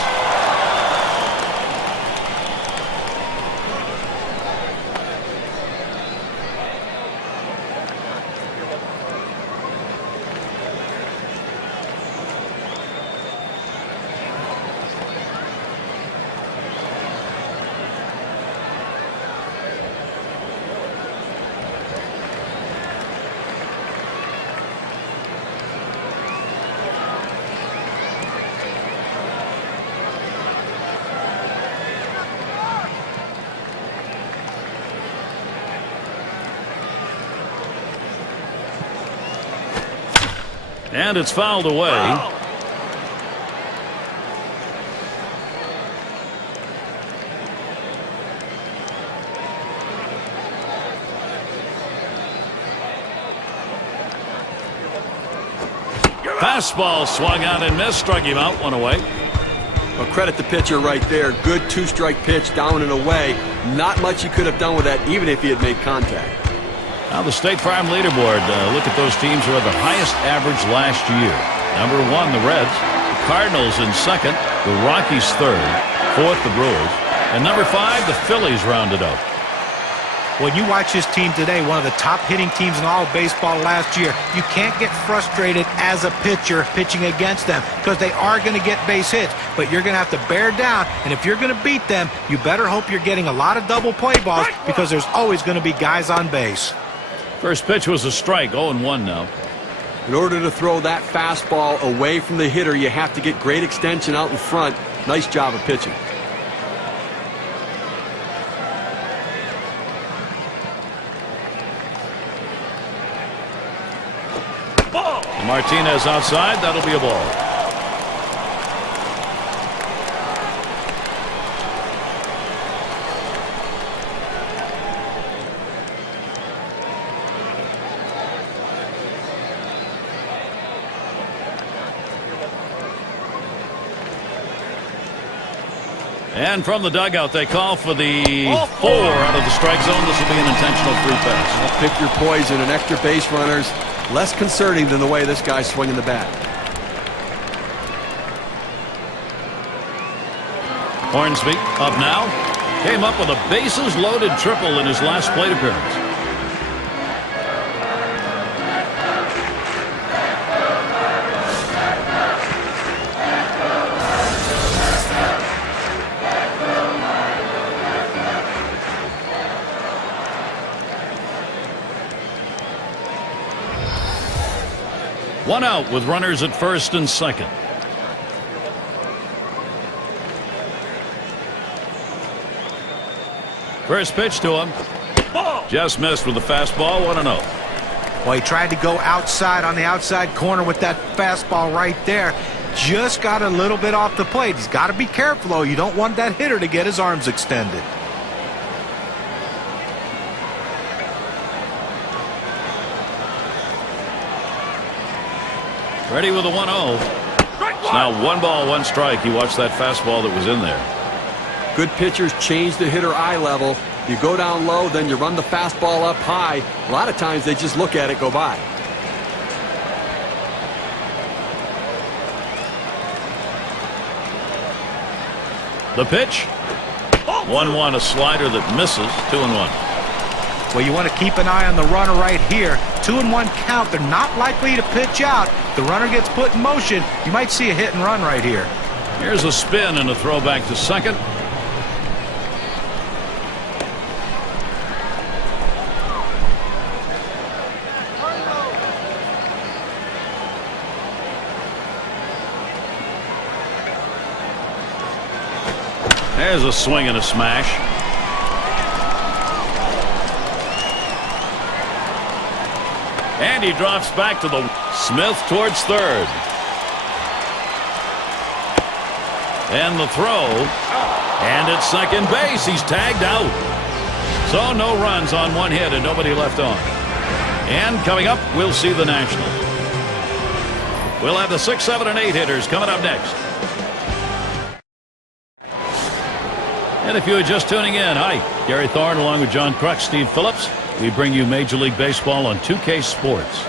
And it's fouled away. Wow. Fastball swung out and missed. Struck him out. 1 away. Well, credit the pitcher right there. Good 2-strike pitch down and away. Not much he could have done with that, even if he had made contact. Now the State Farm leaderboard. Look at those teams who had the highest average last year. Number 1, the Reds. The Cardinals in second. The Rockies third. Fourth, the Brewers. And number 5, the Phillies rounded out. When you watch this team today, one of the top hitting teams in all of baseball last year, you can't get frustrated as a pitcher pitching against them because they are going to get base hits, but you're going to have to bear down, and if you're going to beat them, you better hope you're getting a lot of double play balls because there's always going to be guys on base. First pitch was a strike. 0-1 now. In order to throw that fastball away from the hitter, you have to get great extension out in front. Nice job of pitching. Martinez outside. That'll be a ball. And from the dugout, they call for the 4 out of the strike zone. This will be an intentional free pass. Pick your poison, and extra base runners. Less concerning than the way this guy's swinging the bat. Hornsby up now. Came up with a bases-loaded triple in his last plate appearance. One out with runners at first and second. First pitch to him. Just missed with the fastball. 1-0. Well, he tried to go outside on the outside corner with that fastball right there. Just got a little bit off the plate. He's got to be careful, though. You don't want that hitter to get his arms extended. Ready with a 1-0. It's now 1 ball, 1 strike. You watch that fastball that was in there. Good pitchers change the hitter eye level. You go down low, then you run the fastball up high. A lot of times they just look at it go by. The pitch. 1-1, a slider that misses. 2-1. Well, you want to keep an eye on the runner right here. 2-1 count. They're not likely to pitch out. The runner gets put in motion. You might see a hit and run right here. Here's a spin and a throw back to second. There's a swing and a smash. And he drops back to the Smith towards third. And the throw. And at second base, he's tagged out. So no runs on 1 hit and nobody left on. And coming up, we'll see the Nationals. We'll have the 6, 7, and 8 hitters coming up next. And if you are just tuning in, hi, Gary Thorne along with John Crux, Steve Phillips. We bring you Major League Baseball on 2K Sports.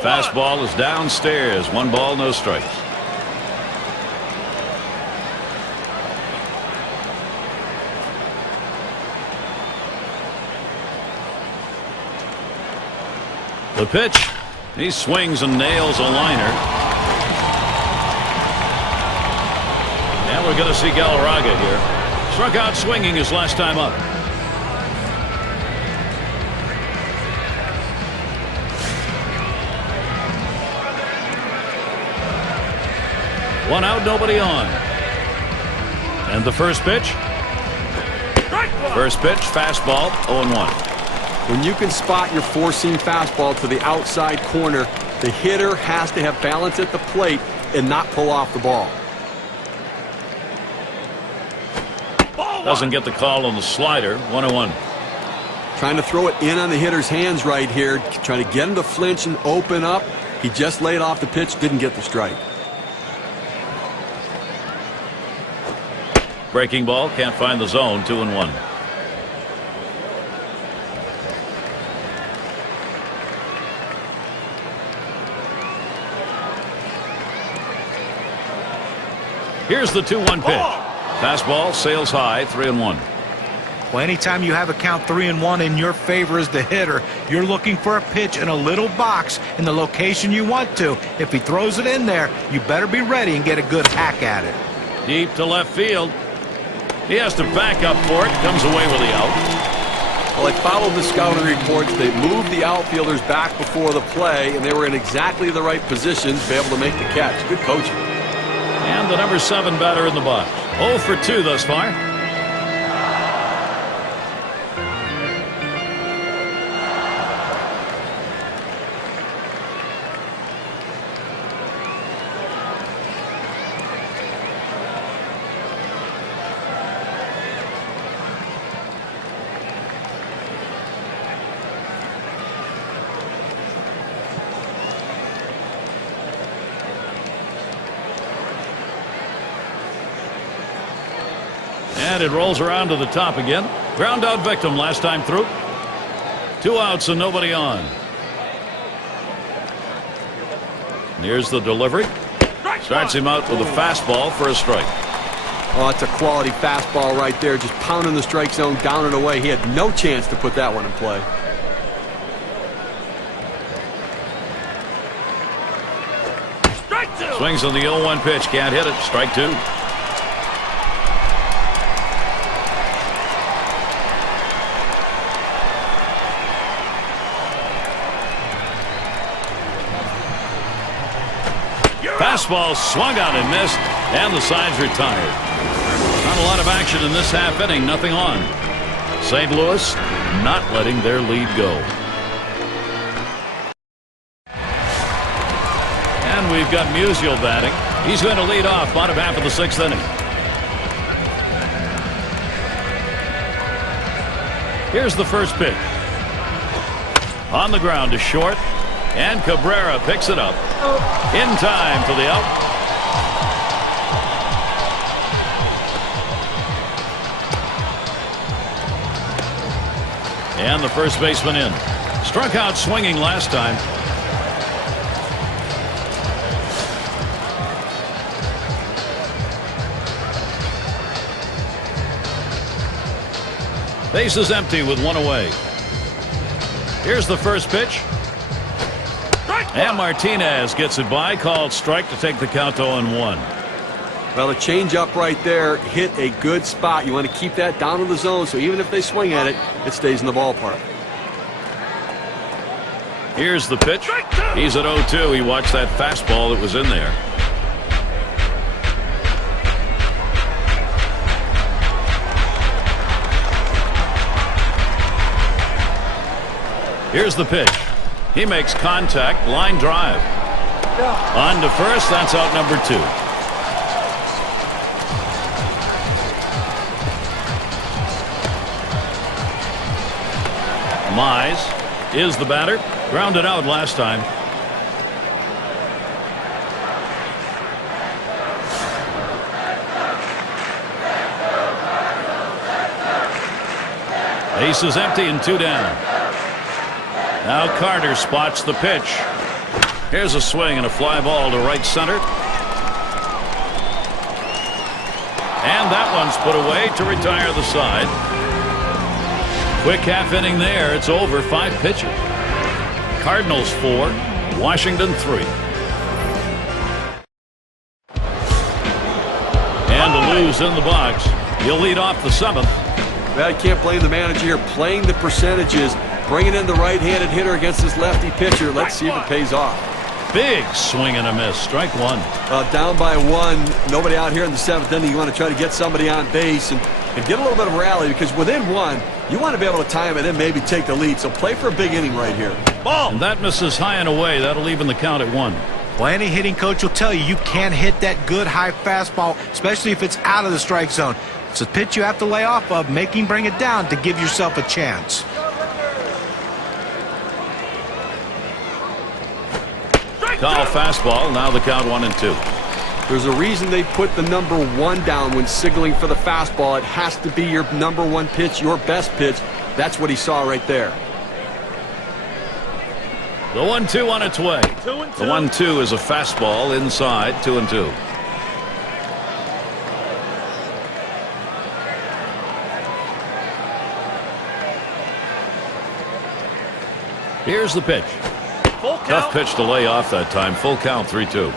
Fastball is downstairs. 1 ball, no strikes. The pitch. He swings and nails a liner. And we're going to see Galarraga here. Struck out swinging his last time up. One out, nobody on. And the first pitch. First pitch, fastball, 0-1. When you can spot your four-seam fastball to the outside corner, the hitter has to have balance at the plate and not pull off the ball. Doesn't get the call on the slider. 1-1. Trying to throw it in on the hitter's hands right here. Trying to get him to flinch and open up. He just laid off the pitch, didn't get the strike. Breaking ball, can't find the zone. 2-1. Here's the 2-1 pitch. Fastball sails high. 3-1. Well, anytime you have a count 3-1 in your favor as the hitter, you're looking for a pitch in a little box in the location you want to. If he throws it in there, you better be ready and get a good hack at it. Deep to left field. He has to back up for it. Comes away with the out. Well, I followed the scouting reports. They moved the outfielders back before the play, and they were in exactly the right position to be able to make the catch. Good coaching. And the number 7 batter in the box. 0 for 2 thus far. And it rolls around to the top again. Ground out victim last time through. 2 outs and nobody on. And here's the delivery. Starts him out with a fastball for a strike. Oh, that's a quality fastball right there. Just pounding the strike zone down and away. He had no chance to put that one in play. Swings on the 0-1 pitch. Can't hit it. Strike two. Fastball swung out and missed, and the side's retired. Not a lot of action in this half inning. Nothing on. St. Louis not letting their lead go. And we've got Musial batting. He's going to lead off bottom half of the sixth inning. Here's the first pitch. On the ground to short. And Cabrera picks it up in time for the out. And the first baseman in. Struck out swinging last time. Base is empty with one away. Here's the first pitch. And Martinez gets it by, called strike to take the count to 0-1. Well, the changeup right there hit a good spot. You want to keep that down in the zone, so even if they swing at it, it stays in the ballpark. Here's the pitch. He's at 0-2. He watched that fastball that was in there. Here's the pitch. He makes contact, line drive. On to first, that's out number 2. Mize is the batter. Grounded out last time. Base is empty and 2 down. Now Carter spots the pitch. Here's a swing and a fly ball to right center. And that one's put away to retire the side. Quick half inning there. It's over. 5 pitches. Cardinals 4, Washington 3. And to lose in the box. He'll lead off the 7th. Well, I can't blame the manager here, playing the percentages, bringing in the right-handed hitter against this lefty pitcher. Let's see if it pays off. Big swing and a miss. Strike 1. Down by 1. Nobody out here in the 7th inning. You want to try to get somebody on base and get a little bit of rally, because within 1, you want to be able to time it and maybe take the lead. So play for a big inning right here. Ball. And that misses high and away. That'll even the count at 1. Well, any hitting coach will tell you you can't hit that good high fastball, especially if it's out of the strike zone. It's a pitch you have to lay off of, make him bring it down to give yourself a chance. Call fastball. Now the count 1-2. There's a reason they put the number 1 down when signaling for the fastball. It has to be your number 1 pitch, your best pitch. That's what he saw right there. The 1-2 on its way. The 1-2 is a fastball inside. 2-2. Here's the pitch. Tough pitch to lay off that time. Full count. 3-2.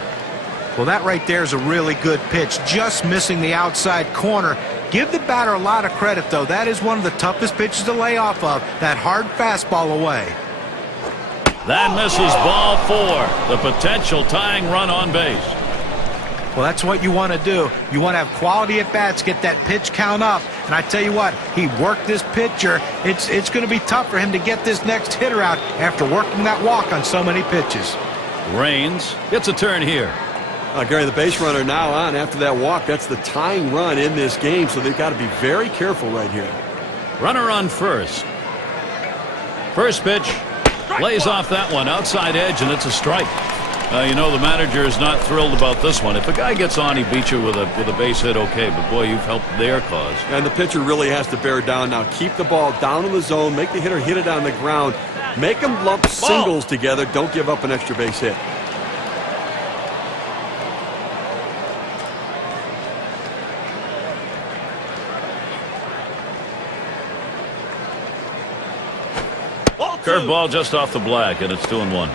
Well, that right there is a really good pitch, just missing the outside corner. Give the batter a lot of credit, though. That is one of the toughest pitches to lay off of, that hard fastball away. That misses ball 4. The potential tying run on base. Well, that's what you want to do. You want to have quality at bats, get that pitch count up. And I tell you what, he worked this pitcher. It's going to be tough for him to get this next hitter out after working that walk on so many pitches. Raines gets a turn here. Gary, the base runner now on after that walk. That's the tying run in this game, so they've got to be very careful right here. Runner on first. First pitch. Lays off that one. Outside edge, and it's a strike. You know, the manager is not thrilled about this one. If a guy gets on, he beats you with a base hit, okay. But, boy, you've helped their cause. And the pitcher really has to bear down now. Keep the ball down in the zone. Make the hitter hit it on the ground. Make them lump singles together. Don't give up an extra base hit. Curveball just off the black, and it's 2-1.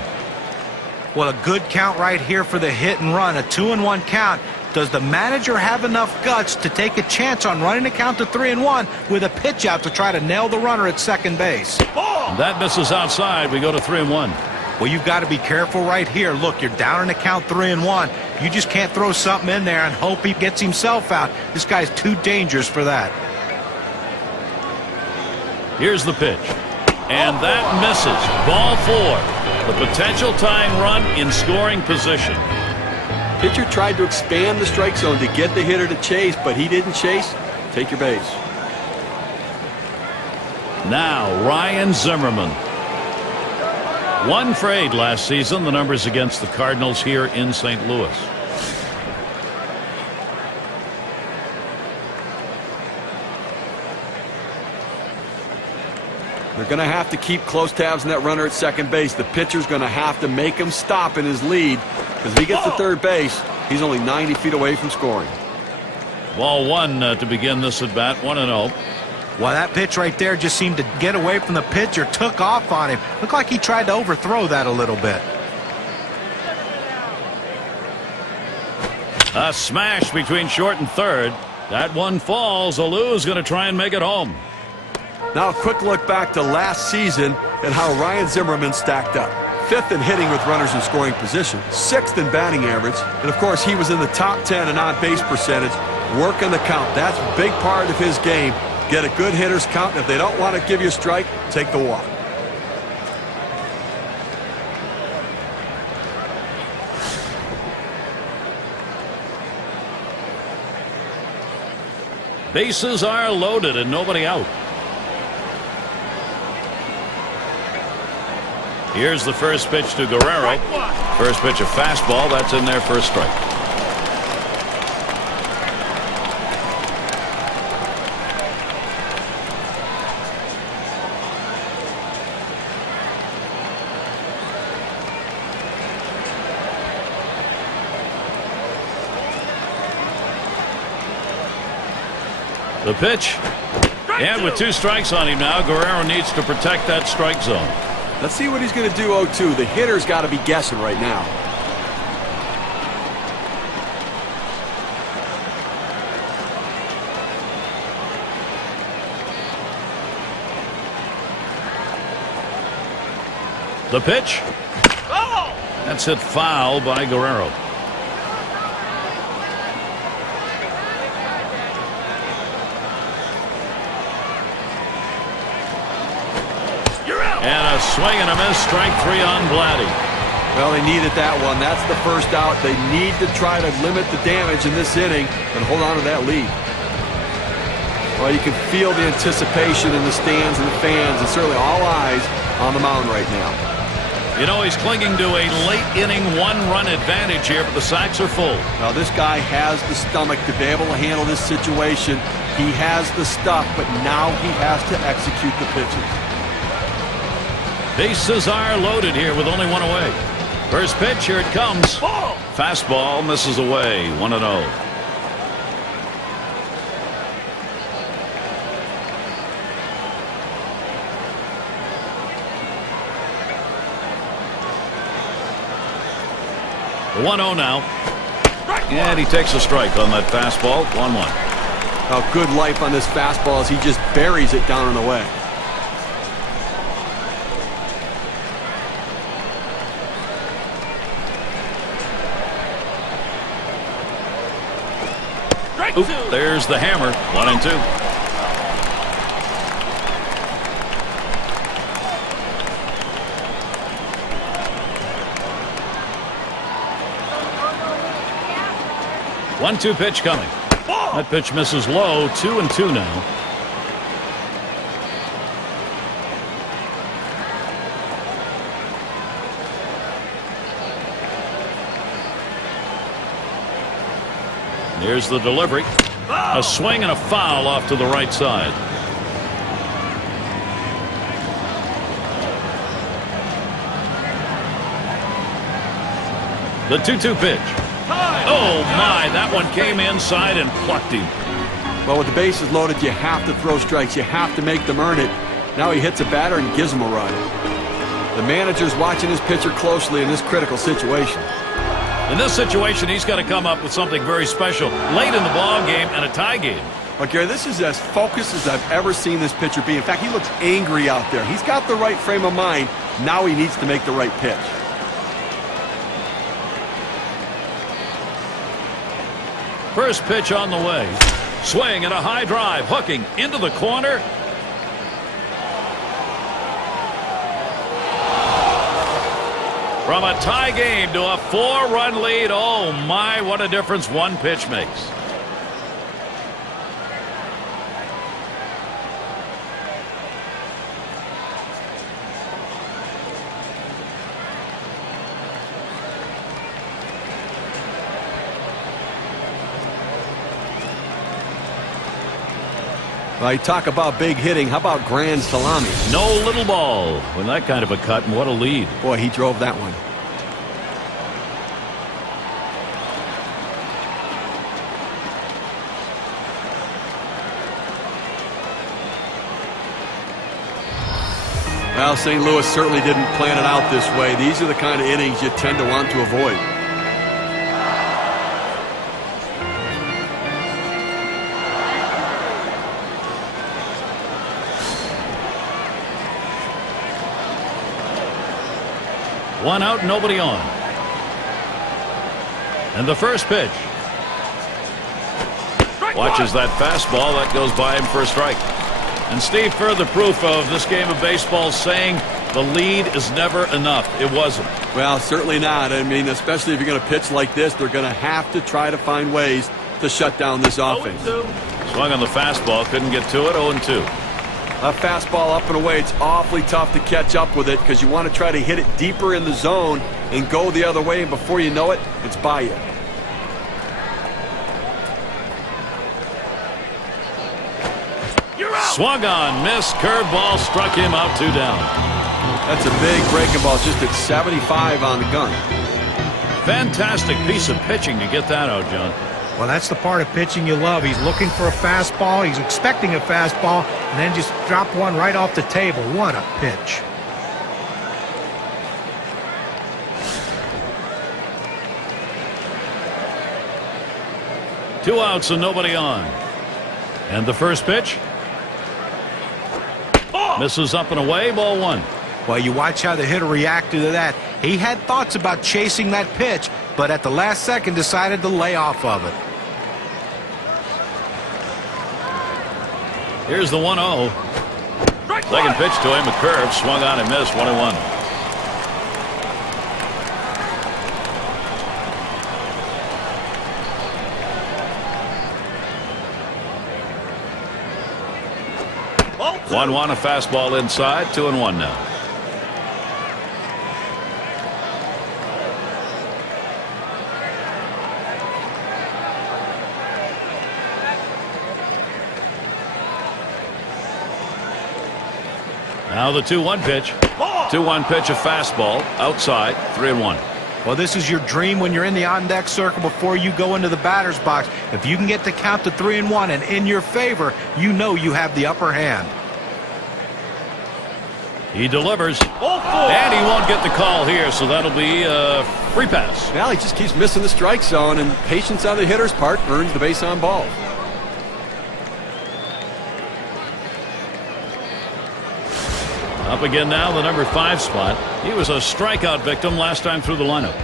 Well, a good count right here for the hit and run. A 2-1 count. Does the manager have enough guts to take a chance on running the count to 3-1 with a pitch out to try to nail the runner at second base? That misses outside. We go to 3-1. Well, you've got to be careful right here. Look, you're down in the count 3-1. You just can't throw something in there and hope he gets himself out. This guy's too dangerous for that. Here's the pitch. And that misses. Ball 4. The potential tying run in scoring position. Pitcher tried to expand the strike zone to get the hitter to chase, but he didn't chase. Take your base. Now, Ryan Zimmerman. 1 for 8 last season. The numbers against the Cardinals here in St. Louis. They're going to have to keep close tabs on that runner at second base. The pitcher's going to have to make him stop in his lead, because if he gets to third base, he's only 90 feet away from scoring. Ball 1 to begin this at bat. 1-0. Well, that pitch right there just seemed to get away from the pitcher, took off on him. Looked like he tried to overthrow that a little bit. A smash between short and third. That one falls. Alou's going to try and make it home. Now a quick look back to last season and how Ryan Zimmerman stacked up. 5th in hitting with runners in scoring position, 6th in batting average, and of course he was in the top 10 in on-base percentage, working the count. That's a big part of his game. Get a good hitter's count, and if they don't want to give you a strike, take the walk. Bases are loaded and nobody out. Here's the first pitch to Guerrero. First pitch, a fastball. That's in there for a strike. The pitch. And with 2 strikes on him now, Guerrero needs to protect that strike zone. Let's see what he's going to do 0-2. The hitter's got to be guessing right now. The pitch. That's hit foul by Guerrero. And a swing and a miss, strike 3 on Vladdy. Well, they needed that one. That's the first out. They need to try to limit the damage in this inning and hold on to that lead. Well, you can feel the anticipation in the stands and the fans, and certainly all eyes on the mound right now. You know, he's clinging to a late inning 1-run advantage here, but the sacks are full. Now, this guy has the stomach to be able to handle this situation. He has the stuff, but now he has to execute the pitches. Bases are loaded here with only 1 away. First pitch, here it comes. Fastball misses away. 1-0. The 1-0 now. And he takes a strike on that fastball. 1-1. Now, good life on this fastball as he just buries it down and away. Oop, there's the hammer. 1-2. One-two pitch coming. That pitch misses low. 2-2 now. Here's the delivery. A swing and a foul off to the right side. The 2-2 pitch. Oh my, that one came inside and plucked him. Well, with the bases loaded, you have to throw strikes. You have to make them earn it. Now he hits a batter and gives him a run. The manager's watching his pitcher closely in this critical situation. In this situation, he's got to come up with something very special late in the ball game and a tie game. But Gary, this is as focused as I've ever seen this pitcher be. In fact, he looks angry out there. He's got the right frame of mind. Now he needs to make the right pitch. First pitch on the way. Swing and a high drive, hooking into the corner. From a tie game to a 4-run lead. Oh my, what a difference one pitch makes. Well, you talk about big hitting. How about grand salami? No little ball. With that kind of a cut, and what a lead. Boy, he drove that one. Well, St. Louis certainly didn't plan it out this way. These are the kind of innings you tend to want to avoid. One out, nobody on. And the first pitch. Watches that fastball. That goes by him for a strike. And Steve, further proof of this game of baseball saying the lead is never enough. It wasn't. Well, certainly not. I mean, especially if you're going to pitch like this, they're going to have to try to find ways to shut down this offense. 0-2. Swung on the fastball. Couldn't get to it. 0-2. A fastball up and away, it's awfully tough to catch up with it because you want to try to hit it deeper in the zone and go the other way, and before you know it, it's by you. Swung on, missed, curveball, struck him out, 2 down. That's a big breaking ball, just at 75 on the gun. Fantastic piece of pitching to get that out, John. Well, that's the part of pitching you love. He's looking for a fastball. He's expecting a fastball, and then just drop one right off the table. What a pitch. Two outs and nobody on. And the first pitch. Misses up and away, ball 1. Well, you watch how the hitter reacted to that. He had thoughts about chasing that pitch, but at the last second decided to lay off of it. Here's the 1-0. Second pitch to him, a curve, swung on and missed, 1-1. Oh, 1-1, a fastball inside, 2-1 now. Now the 2-1 pitch. 2-1 pitch, a fastball, outside, 3-1. Well, this is your dream when you're in the on-deck circle before you go into the batter's box. If you can get the count to 3-1 and in your favor, you know you have the upper hand. He delivers, and he won't get the call here, so that'll be a free pass. Well, he just keeps missing the strike zone, and patience on the hitter's part earns the base on balls. Up again now, the number 5 spot. He was a strikeout victim last time through the lineup.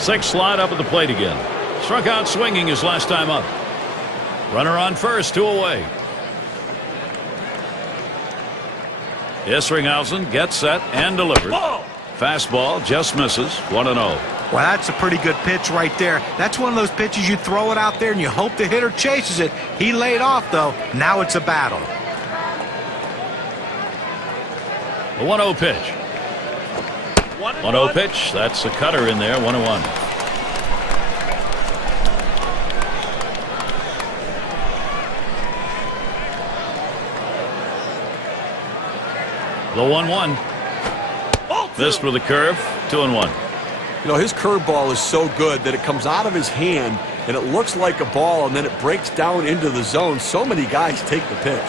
Sixth slide up at the plate again. Struck out swinging his last time up. Runner on first, 2 away. Isringhausen gets set and delivers. Fastball just misses, 1-0. Well, that's a pretty good pitch right there. That's one of those pitches you throw it out there and you hope the hitter chases it. He laid off, though. Now it's a battle. The 1-0 pitch. 1-0 pitch. That's a cutter in there. 1-1. The 1-1. Missed with a curve. 2-1. You know, his curveball is so good that it comes out of his hand and it looks like a ball, and then it breaks down into the zone. So many guys take the pitch.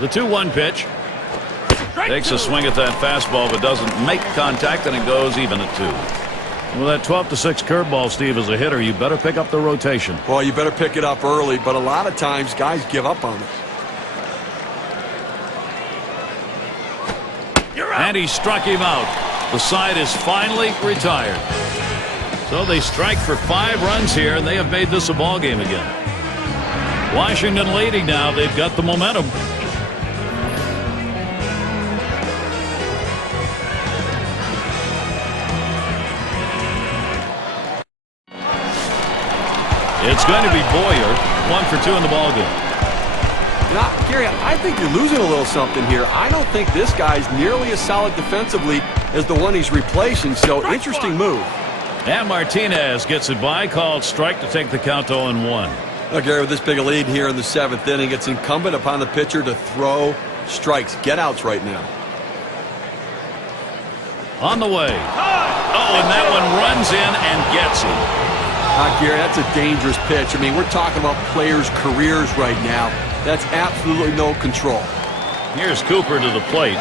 The 2-1 pitch. Takes a swing at that fastball, but doesn't make contact, and it goes even at 2. Well, that 12-6 curveball, Steve, as a hitter, you better pick up the rotation. Well, you better pick it up early, but a lot of times guys give up on it. And he struck him out. The side is finally retired. So they strike for 5 runs here, and they have made this a ball game again. Washington leading now. They've got the momentum. It's going to be Boyer, 1 for 2 in the ball game. Now, Gary, I think you're losing a little something here. I don't think this guy's nearly as solid defensively as the one he's replacing, so interesting move. And Martinez gets it by, called strike to take the count to 0-1. Now, Gary, with this big a lead here in the 7th inning, it's incumbent upon the pitcher to throw strikes, get outs right now. On the way. Oh, and that one runs in and gets him. Gary, that's a dangerous pitch. I mean, we're talking about players' careers right now. That's absolutely no control. Here's Cooper to the plate.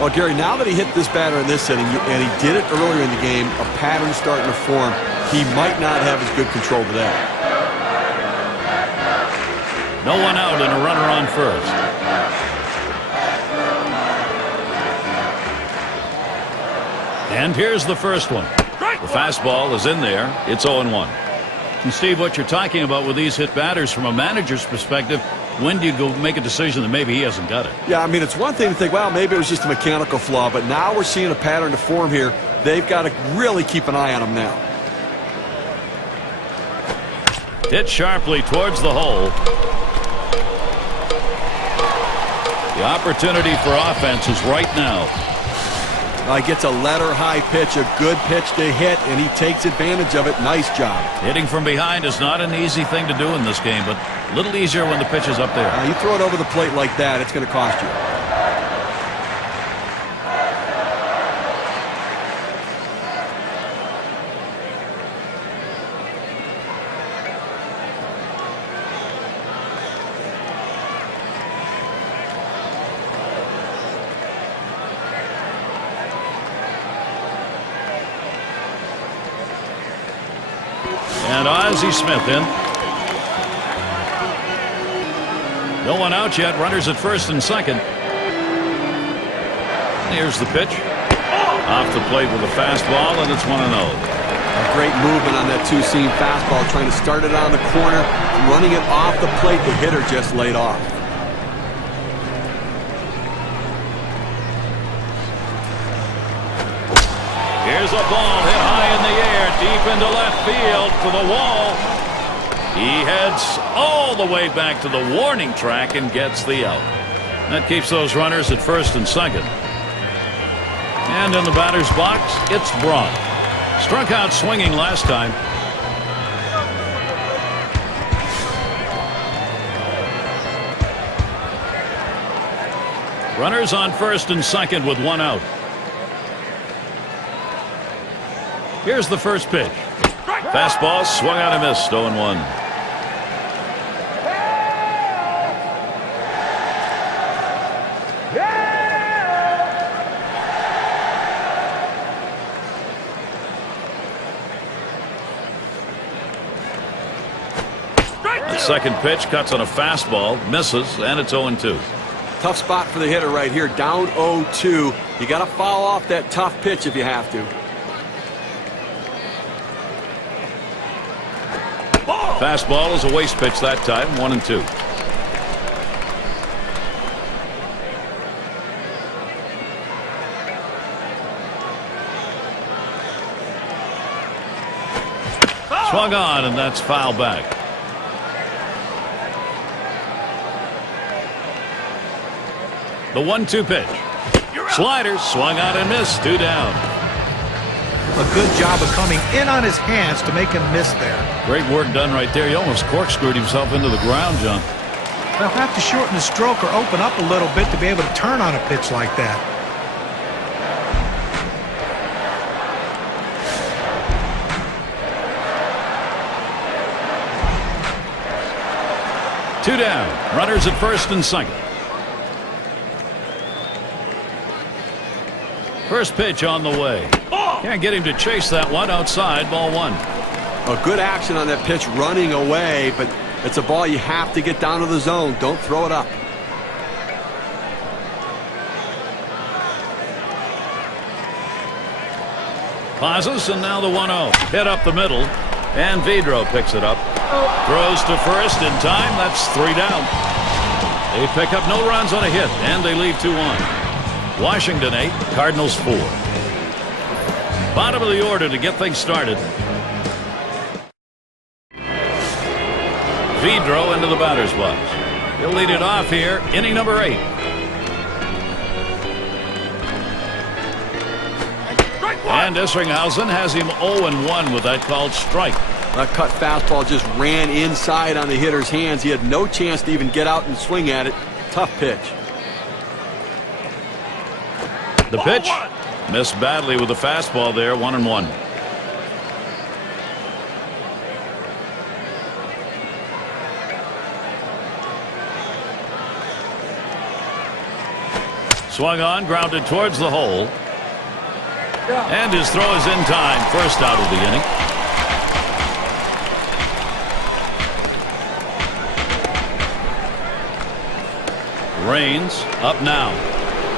Well, Gary, now that he hit this batter in this inning, and he did it earlier in the game, a pattern's starting to form. He might not have as good control today. No one out and a runner on first. And here's the first one. The fastball is in there. It's 0-1. And Steve, what you're talking about with these hit batters from a manager's perspective, when do you go make a decision that maybe he hasn't got it? Yeah, I mean, it's one thing to think, well, maybe it was just a mechanical flaw, but now we're seeing a pattern to form here. They've got to really keep an eye on him now. Hit sharply towards the hole. The opportunity for offense is right now. He gets a letter-high pitch, a good pitch to hit, and he takes advantage of it. Nice job. Hitting from behind is not an easy thing to do in this game, but a little easier when the pitch is up there. You throw it over the plate like that, it's going to cost you. And Ozzie Smith in. No one out yet. Runners at first and second. Here's the pitch. Off the plate with a fastball, and it's 1-0. A great movement on that two-seam fastball, trying to start it on the corner, running it off the plate. The hitter just laid off. Here's a ball hit high in the air, deep into left field to the wall. He heads all the way back to the warning track and gets the out. That keeps those runners at first and second. And in the batter's box, it's Braun. Struck out swinging last time. Runners on first and second with 1 out. Here's the first pitch. Fastball swung out and missed. 0-1. The second pitch cuts on a fastball, misses, and it's 0-2. Tough spot for the hitter right here. Down 0-2. You got to foul off that tough pitch if you have to. Fastball is a waste pitch that time. 1-2. Swung on, and that's foul back. The 1-2 pitch. Slider swung out and missed. 2 down. A good job of coming in on his hands to make him miss there. Great work done right there. He almost corkscrewed himself into the ground, John. They'll have to shorten the stroke or open up a little bit to be able to turn on a pitch like that. Two down. Runners at first and second. First pitch on the way. Can't get him to chase that one. Outside, ball 1. A good action on that pitch, running away, but it's a ball you have to get down to the zone. Don't throw it up. Pauses, and now the 1-0. Hit up the middle, and Pedro picks it up. Throws to first in time. That's 3 down. They pick up no runs on a hit, and they leave 2-1. Washington 8, Cardinals 4. Bottom of the order to get things started. Pedro into the batter's box. He'll lead it off here, inning number 8. And Isringhausen has him 0-1 with that called strike. That cut fastball just ran inside on the hitter's hands. He had no chance to even get out and swing at it. Tough pitch. The pitch missed badly with the fastball there. 1-1. Swung on, grounded towards the hole. And his throw is in time. First out of the inning. Raines up now.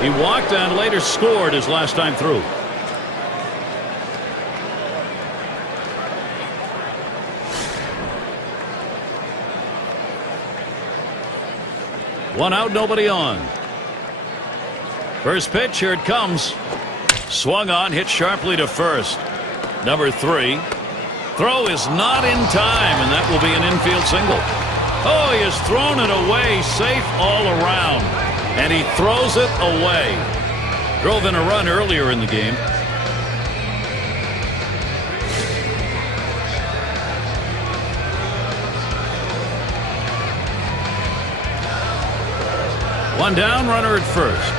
He walked and later scored his last time through. One out, nobody on. First pitch, here it comes. Swung on, hit sharply to first. Number 3. Throw is not in time, and that will be an infield single. Oh, he has thrown it away, safe all around. And he throws it away. Drove in a run earlier in the game. One down, runner at first.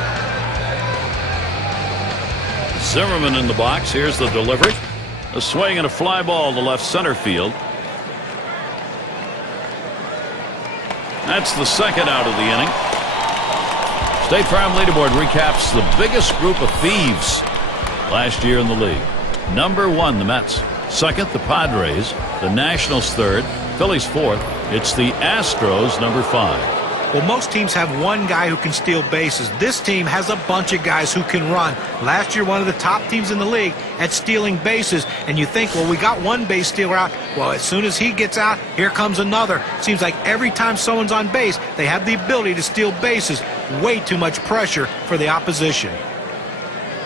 Zimmerman in the box. Here's the delivery. A swing and a fly ball to left center field. That's the second out of the inning. State Farm leaderboard recaps the biggest group of thieves last year in the league. Number 1, the Mets. Second, the Padres. The Nationals third. Phillies fourth. It's the Astros, number 5. Well, most teams have one guy who can steal bases. This team has a bunch of guys who can run. Last year, one of the top teams in the league at stealing bases. And you think, well, we got one base stealer out. Well, as soon as he gets out, here comes another. Seems like every time someone's on base, they have the ability to steal bases. Way too much pressure for the opposition.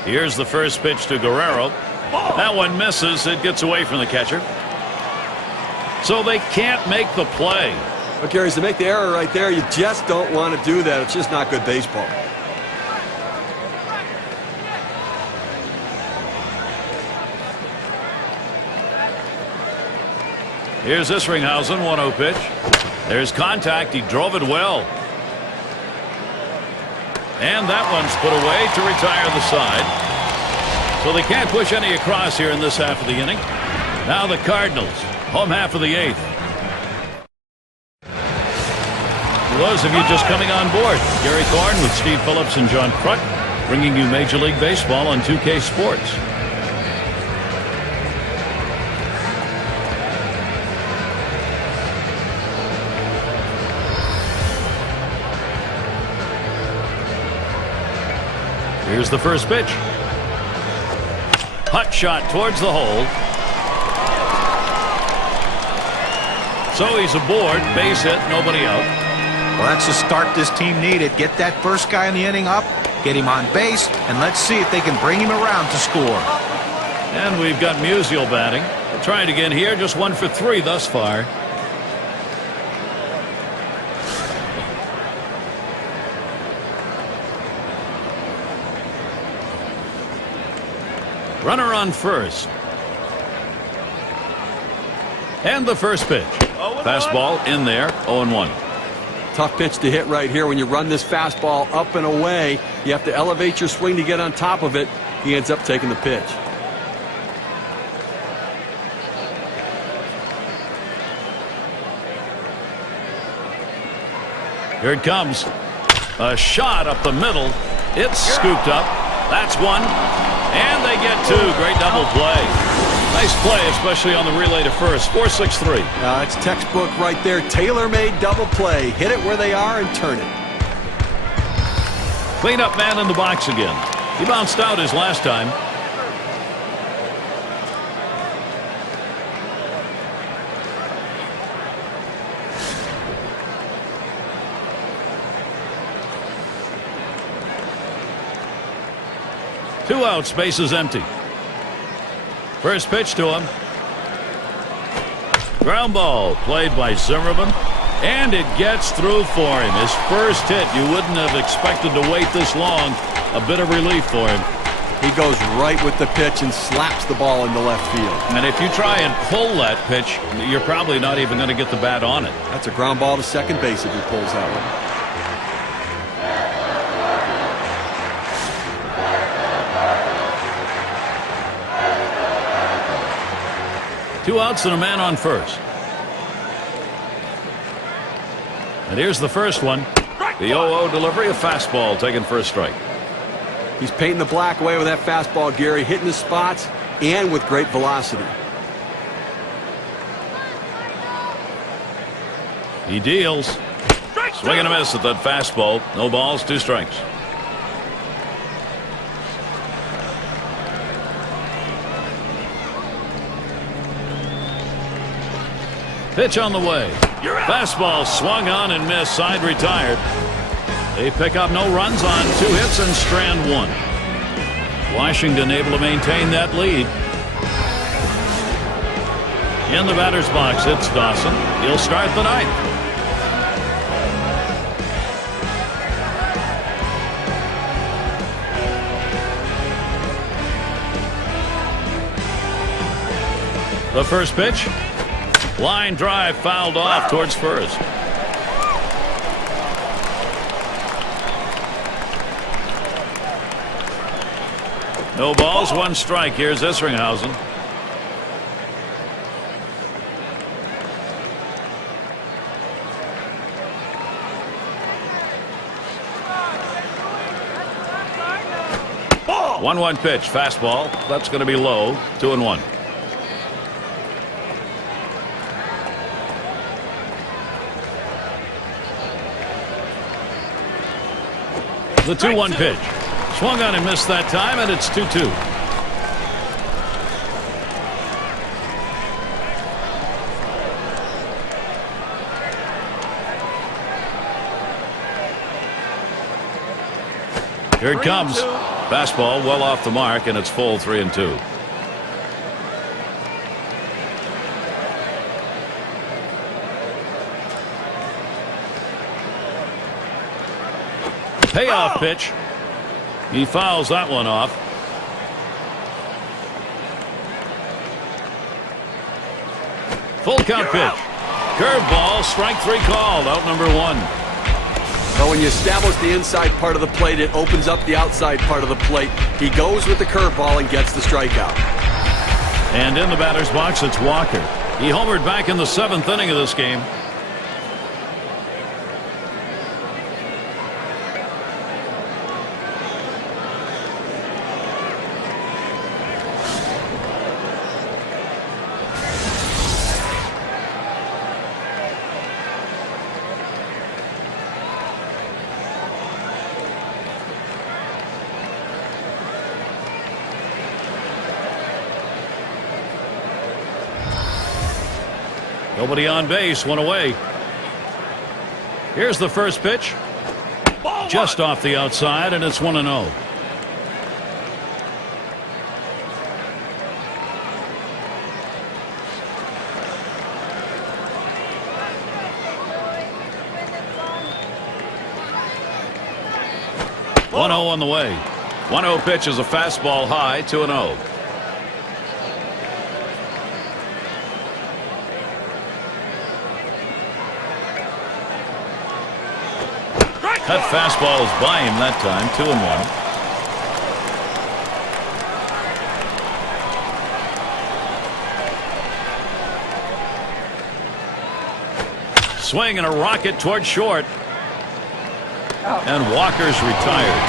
Here's the first pitch to Guerrero. That one misses. It gets away from the catcher. So they can't make the play. But Gary, to make the error right there, you just don't want to do that. It's just not good baseball. Here's Isringhausen, 1-0 pitch. There's contact. He drove it well. And that one's put away to retire the side. So they can't push any across here in this half of the inning. Now the Cardinals, home half of the 8th. For those of you just coming on board, Gary Thorne with Steve Phillips and John Kruk bringing you Major League Baseball on 2K Sports. Here's the first pitch. Hot shot towards the hole. So he's aboard, base hit, nobody out. Well, that's the start this team needed. Get that first guy in the inning up, get him on base, and let's see if they can bring him around to score. And we've got Musial batting. Trying again here, just 1 for 3 thus far. Runner on first. And the first pitch. Fastball in there, 0-1. Tough pitch to hit right here. When you run this fastball up and away, you have to elevate your swing to get on top of it. He ends up taking the pitch. Here it comes. A shot up the middle. It's scooped up. That's one. And they get two. Great double play. Nice play, especially on the relay to first. 4-6-3. It's textbook right there. Tailor-made double play. Hit it where they are and turn it. Cleanup man in the box again. He bounced out his last time. Two outs, bases empty. First pitch to him. Ground ball played by Zimmerman. And it gets through for him. His first hit. You wouldn't have expected to wait this long. A bit of relief for him. He goes right with the pitch and slaps the ball into left field. And if you try and pull that pitch, you're probably not even going to get the bat on it. That's a ground ball to second base if he pulls that one. Two outs and a man on first. And here's the first one. The 0-0 delivery, a fastball taken for a strike. He's painting the black away with that fastball, Gary, hitting the spots and with great velocity. He deals. Swing and a miss at that fastball. No balls, two strikes. Pitch on the way. Fastball swung on and missed. Side retired. They pick up no runs on 2 hits and strand 1. Washington able to maintain that lead. In the batter's box, it's Dawson. He'll start the ninth. The first pitch. Line drive fouled off towards first. No balls, 1 strike. Here's Isringhausen. Ball. 1-1 pitch, fastball. That's going to be low. 2-1. The 2-1 pitch. Swung on and missed that time, and it's 2-2. Here it comes. Fastball well off the mark, and it's full 3-2. Payoff pitch. He fouls that one off. Full count pitch. Curveball, strike 3 called, out number 1. But when you establish the inside part of the plate, it opens up the outside part of the plate. He goes with the curveball and gets the strikeout. And in the batter's box, it's Walker. He homered back in the 7th inning of this game. Nobody on base, 1 away. Here's the first pitch. Just off the outside, and it's 1-0. On the way. 1-0 pitch is a fastball high, 2-0. That fastball is by him that time. 2-1. Swing and a rocket toward short. And Walker's retired.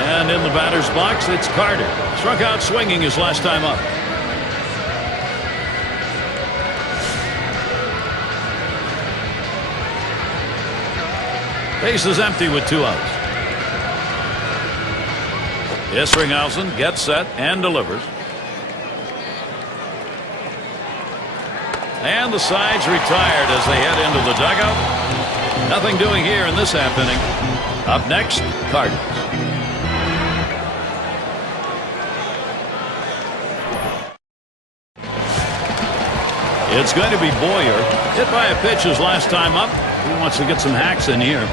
And in the batter's box, it's Carter. Struck out swinging his last time up. Base is empty with 2 outs. Isringhausen gets set and delivers. And the side's retired as they head into the dugout. Nothing doing here in this half inning. Up next, Cardinals. It's going to be Boyer. Hit by a pitch his last time up. He wants to get some hacks in here.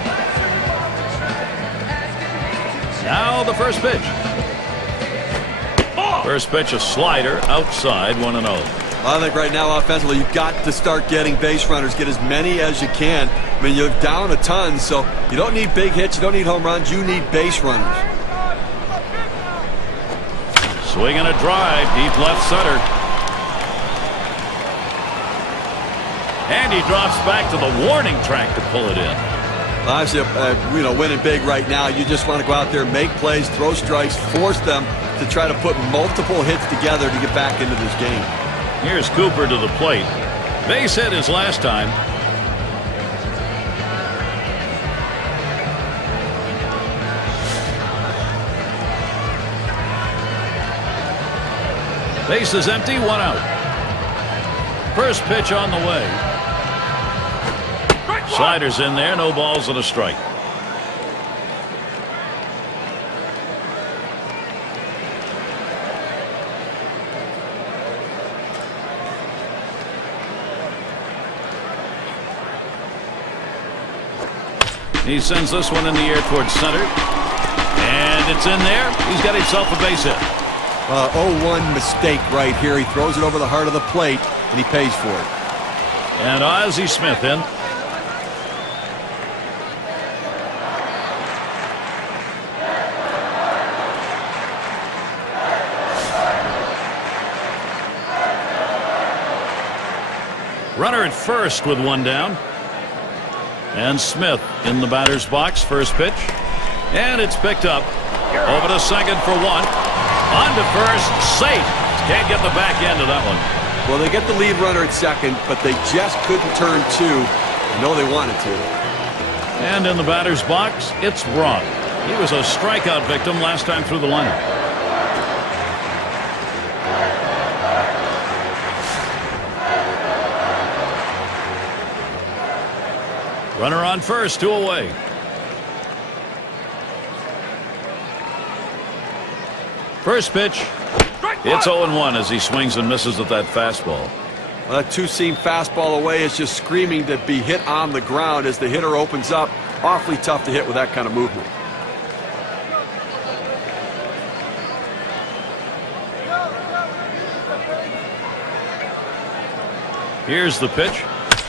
Now the first pitch. First pitch, a slider outside, 1-0. I think right now offensively you've got to start getting base runners. Get as many as you can. I mean, you're down a ton, so you don't need big hits. You don't need home runs. You need base runners. Swing and a drive, deep left center. And he drops back to the warning track to pull it in. Obviously, winning big right now, you just want to go out there, make plays, throw strikes, force them to try to put multiple hits together to get back into this game. Here's Cooper to the plate. Base hit his last time. Base is empty, 1 out. First pitch on the way. Sliders in there, no balls and a strike. He sends this one in the air towards center. And it's in there. He's got himself a base hit. 0-1 mistake right here. He throws it over the heart of the plate, and he pays for it. And Ozzie Smith in. Runner at first with 1 down. And Smith in the batter's box. First pitch. And it's picked up. Over to second for 1. On to first. Safe. Can't get the back end of that one. Well, they get the lead runner at second, but they just couldn't turn 2. I know they wanted to. And in the batter's box, it's Braun. He was a strikeout victim last time through the lineup. Runner on first, 2 away. First pitch. It's 0-1 as he swings and misses at that fastball. Well, that 2-seam fastball away is just screaming to be hit on the ground as the hitter opens up. Awfully tough to hit with that kind of movement. Here's the pitch.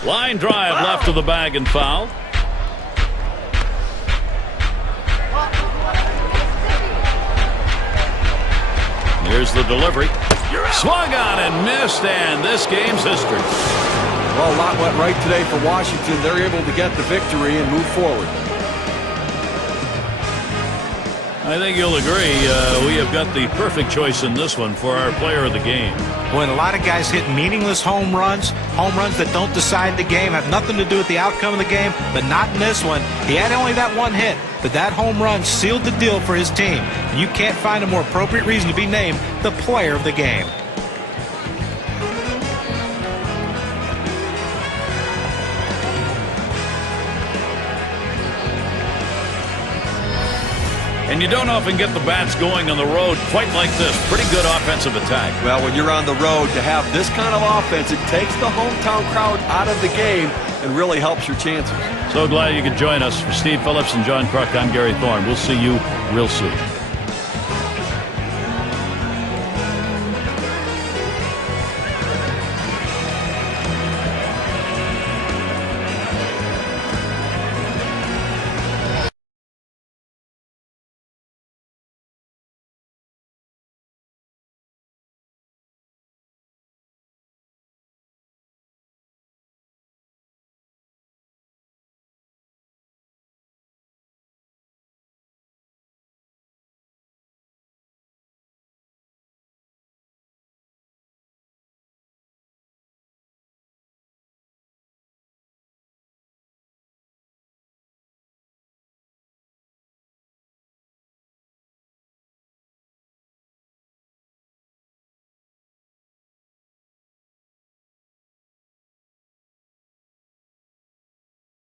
Line drive left of the bag and foul. Here's the delivery. Swung on and missed, and this game's history. Well, a lot went right today for Washington. They're able to get the victory and move forward. I think you'll agree we have got the perfect choice in this one for our player of the game. When a lot of guys hit meaningless home runs that don't decide the game, have nothing to do with the outcome of the game, but not in this one. He had only that 1 hit, but that home run sealed the deal for his team. And you can't find a more appropriate reason to be named the player of the game. And you don't often get the bats going on the road quite like this. Pretty good offensive attack. Well, when you're on the road, to have this kind of offense, it takes the hometown crowd out of the game and really helps your chances. So glad you could join us. For Steve Phillips and John Kruk, I'm Gary Thorne. We'll see you real soon.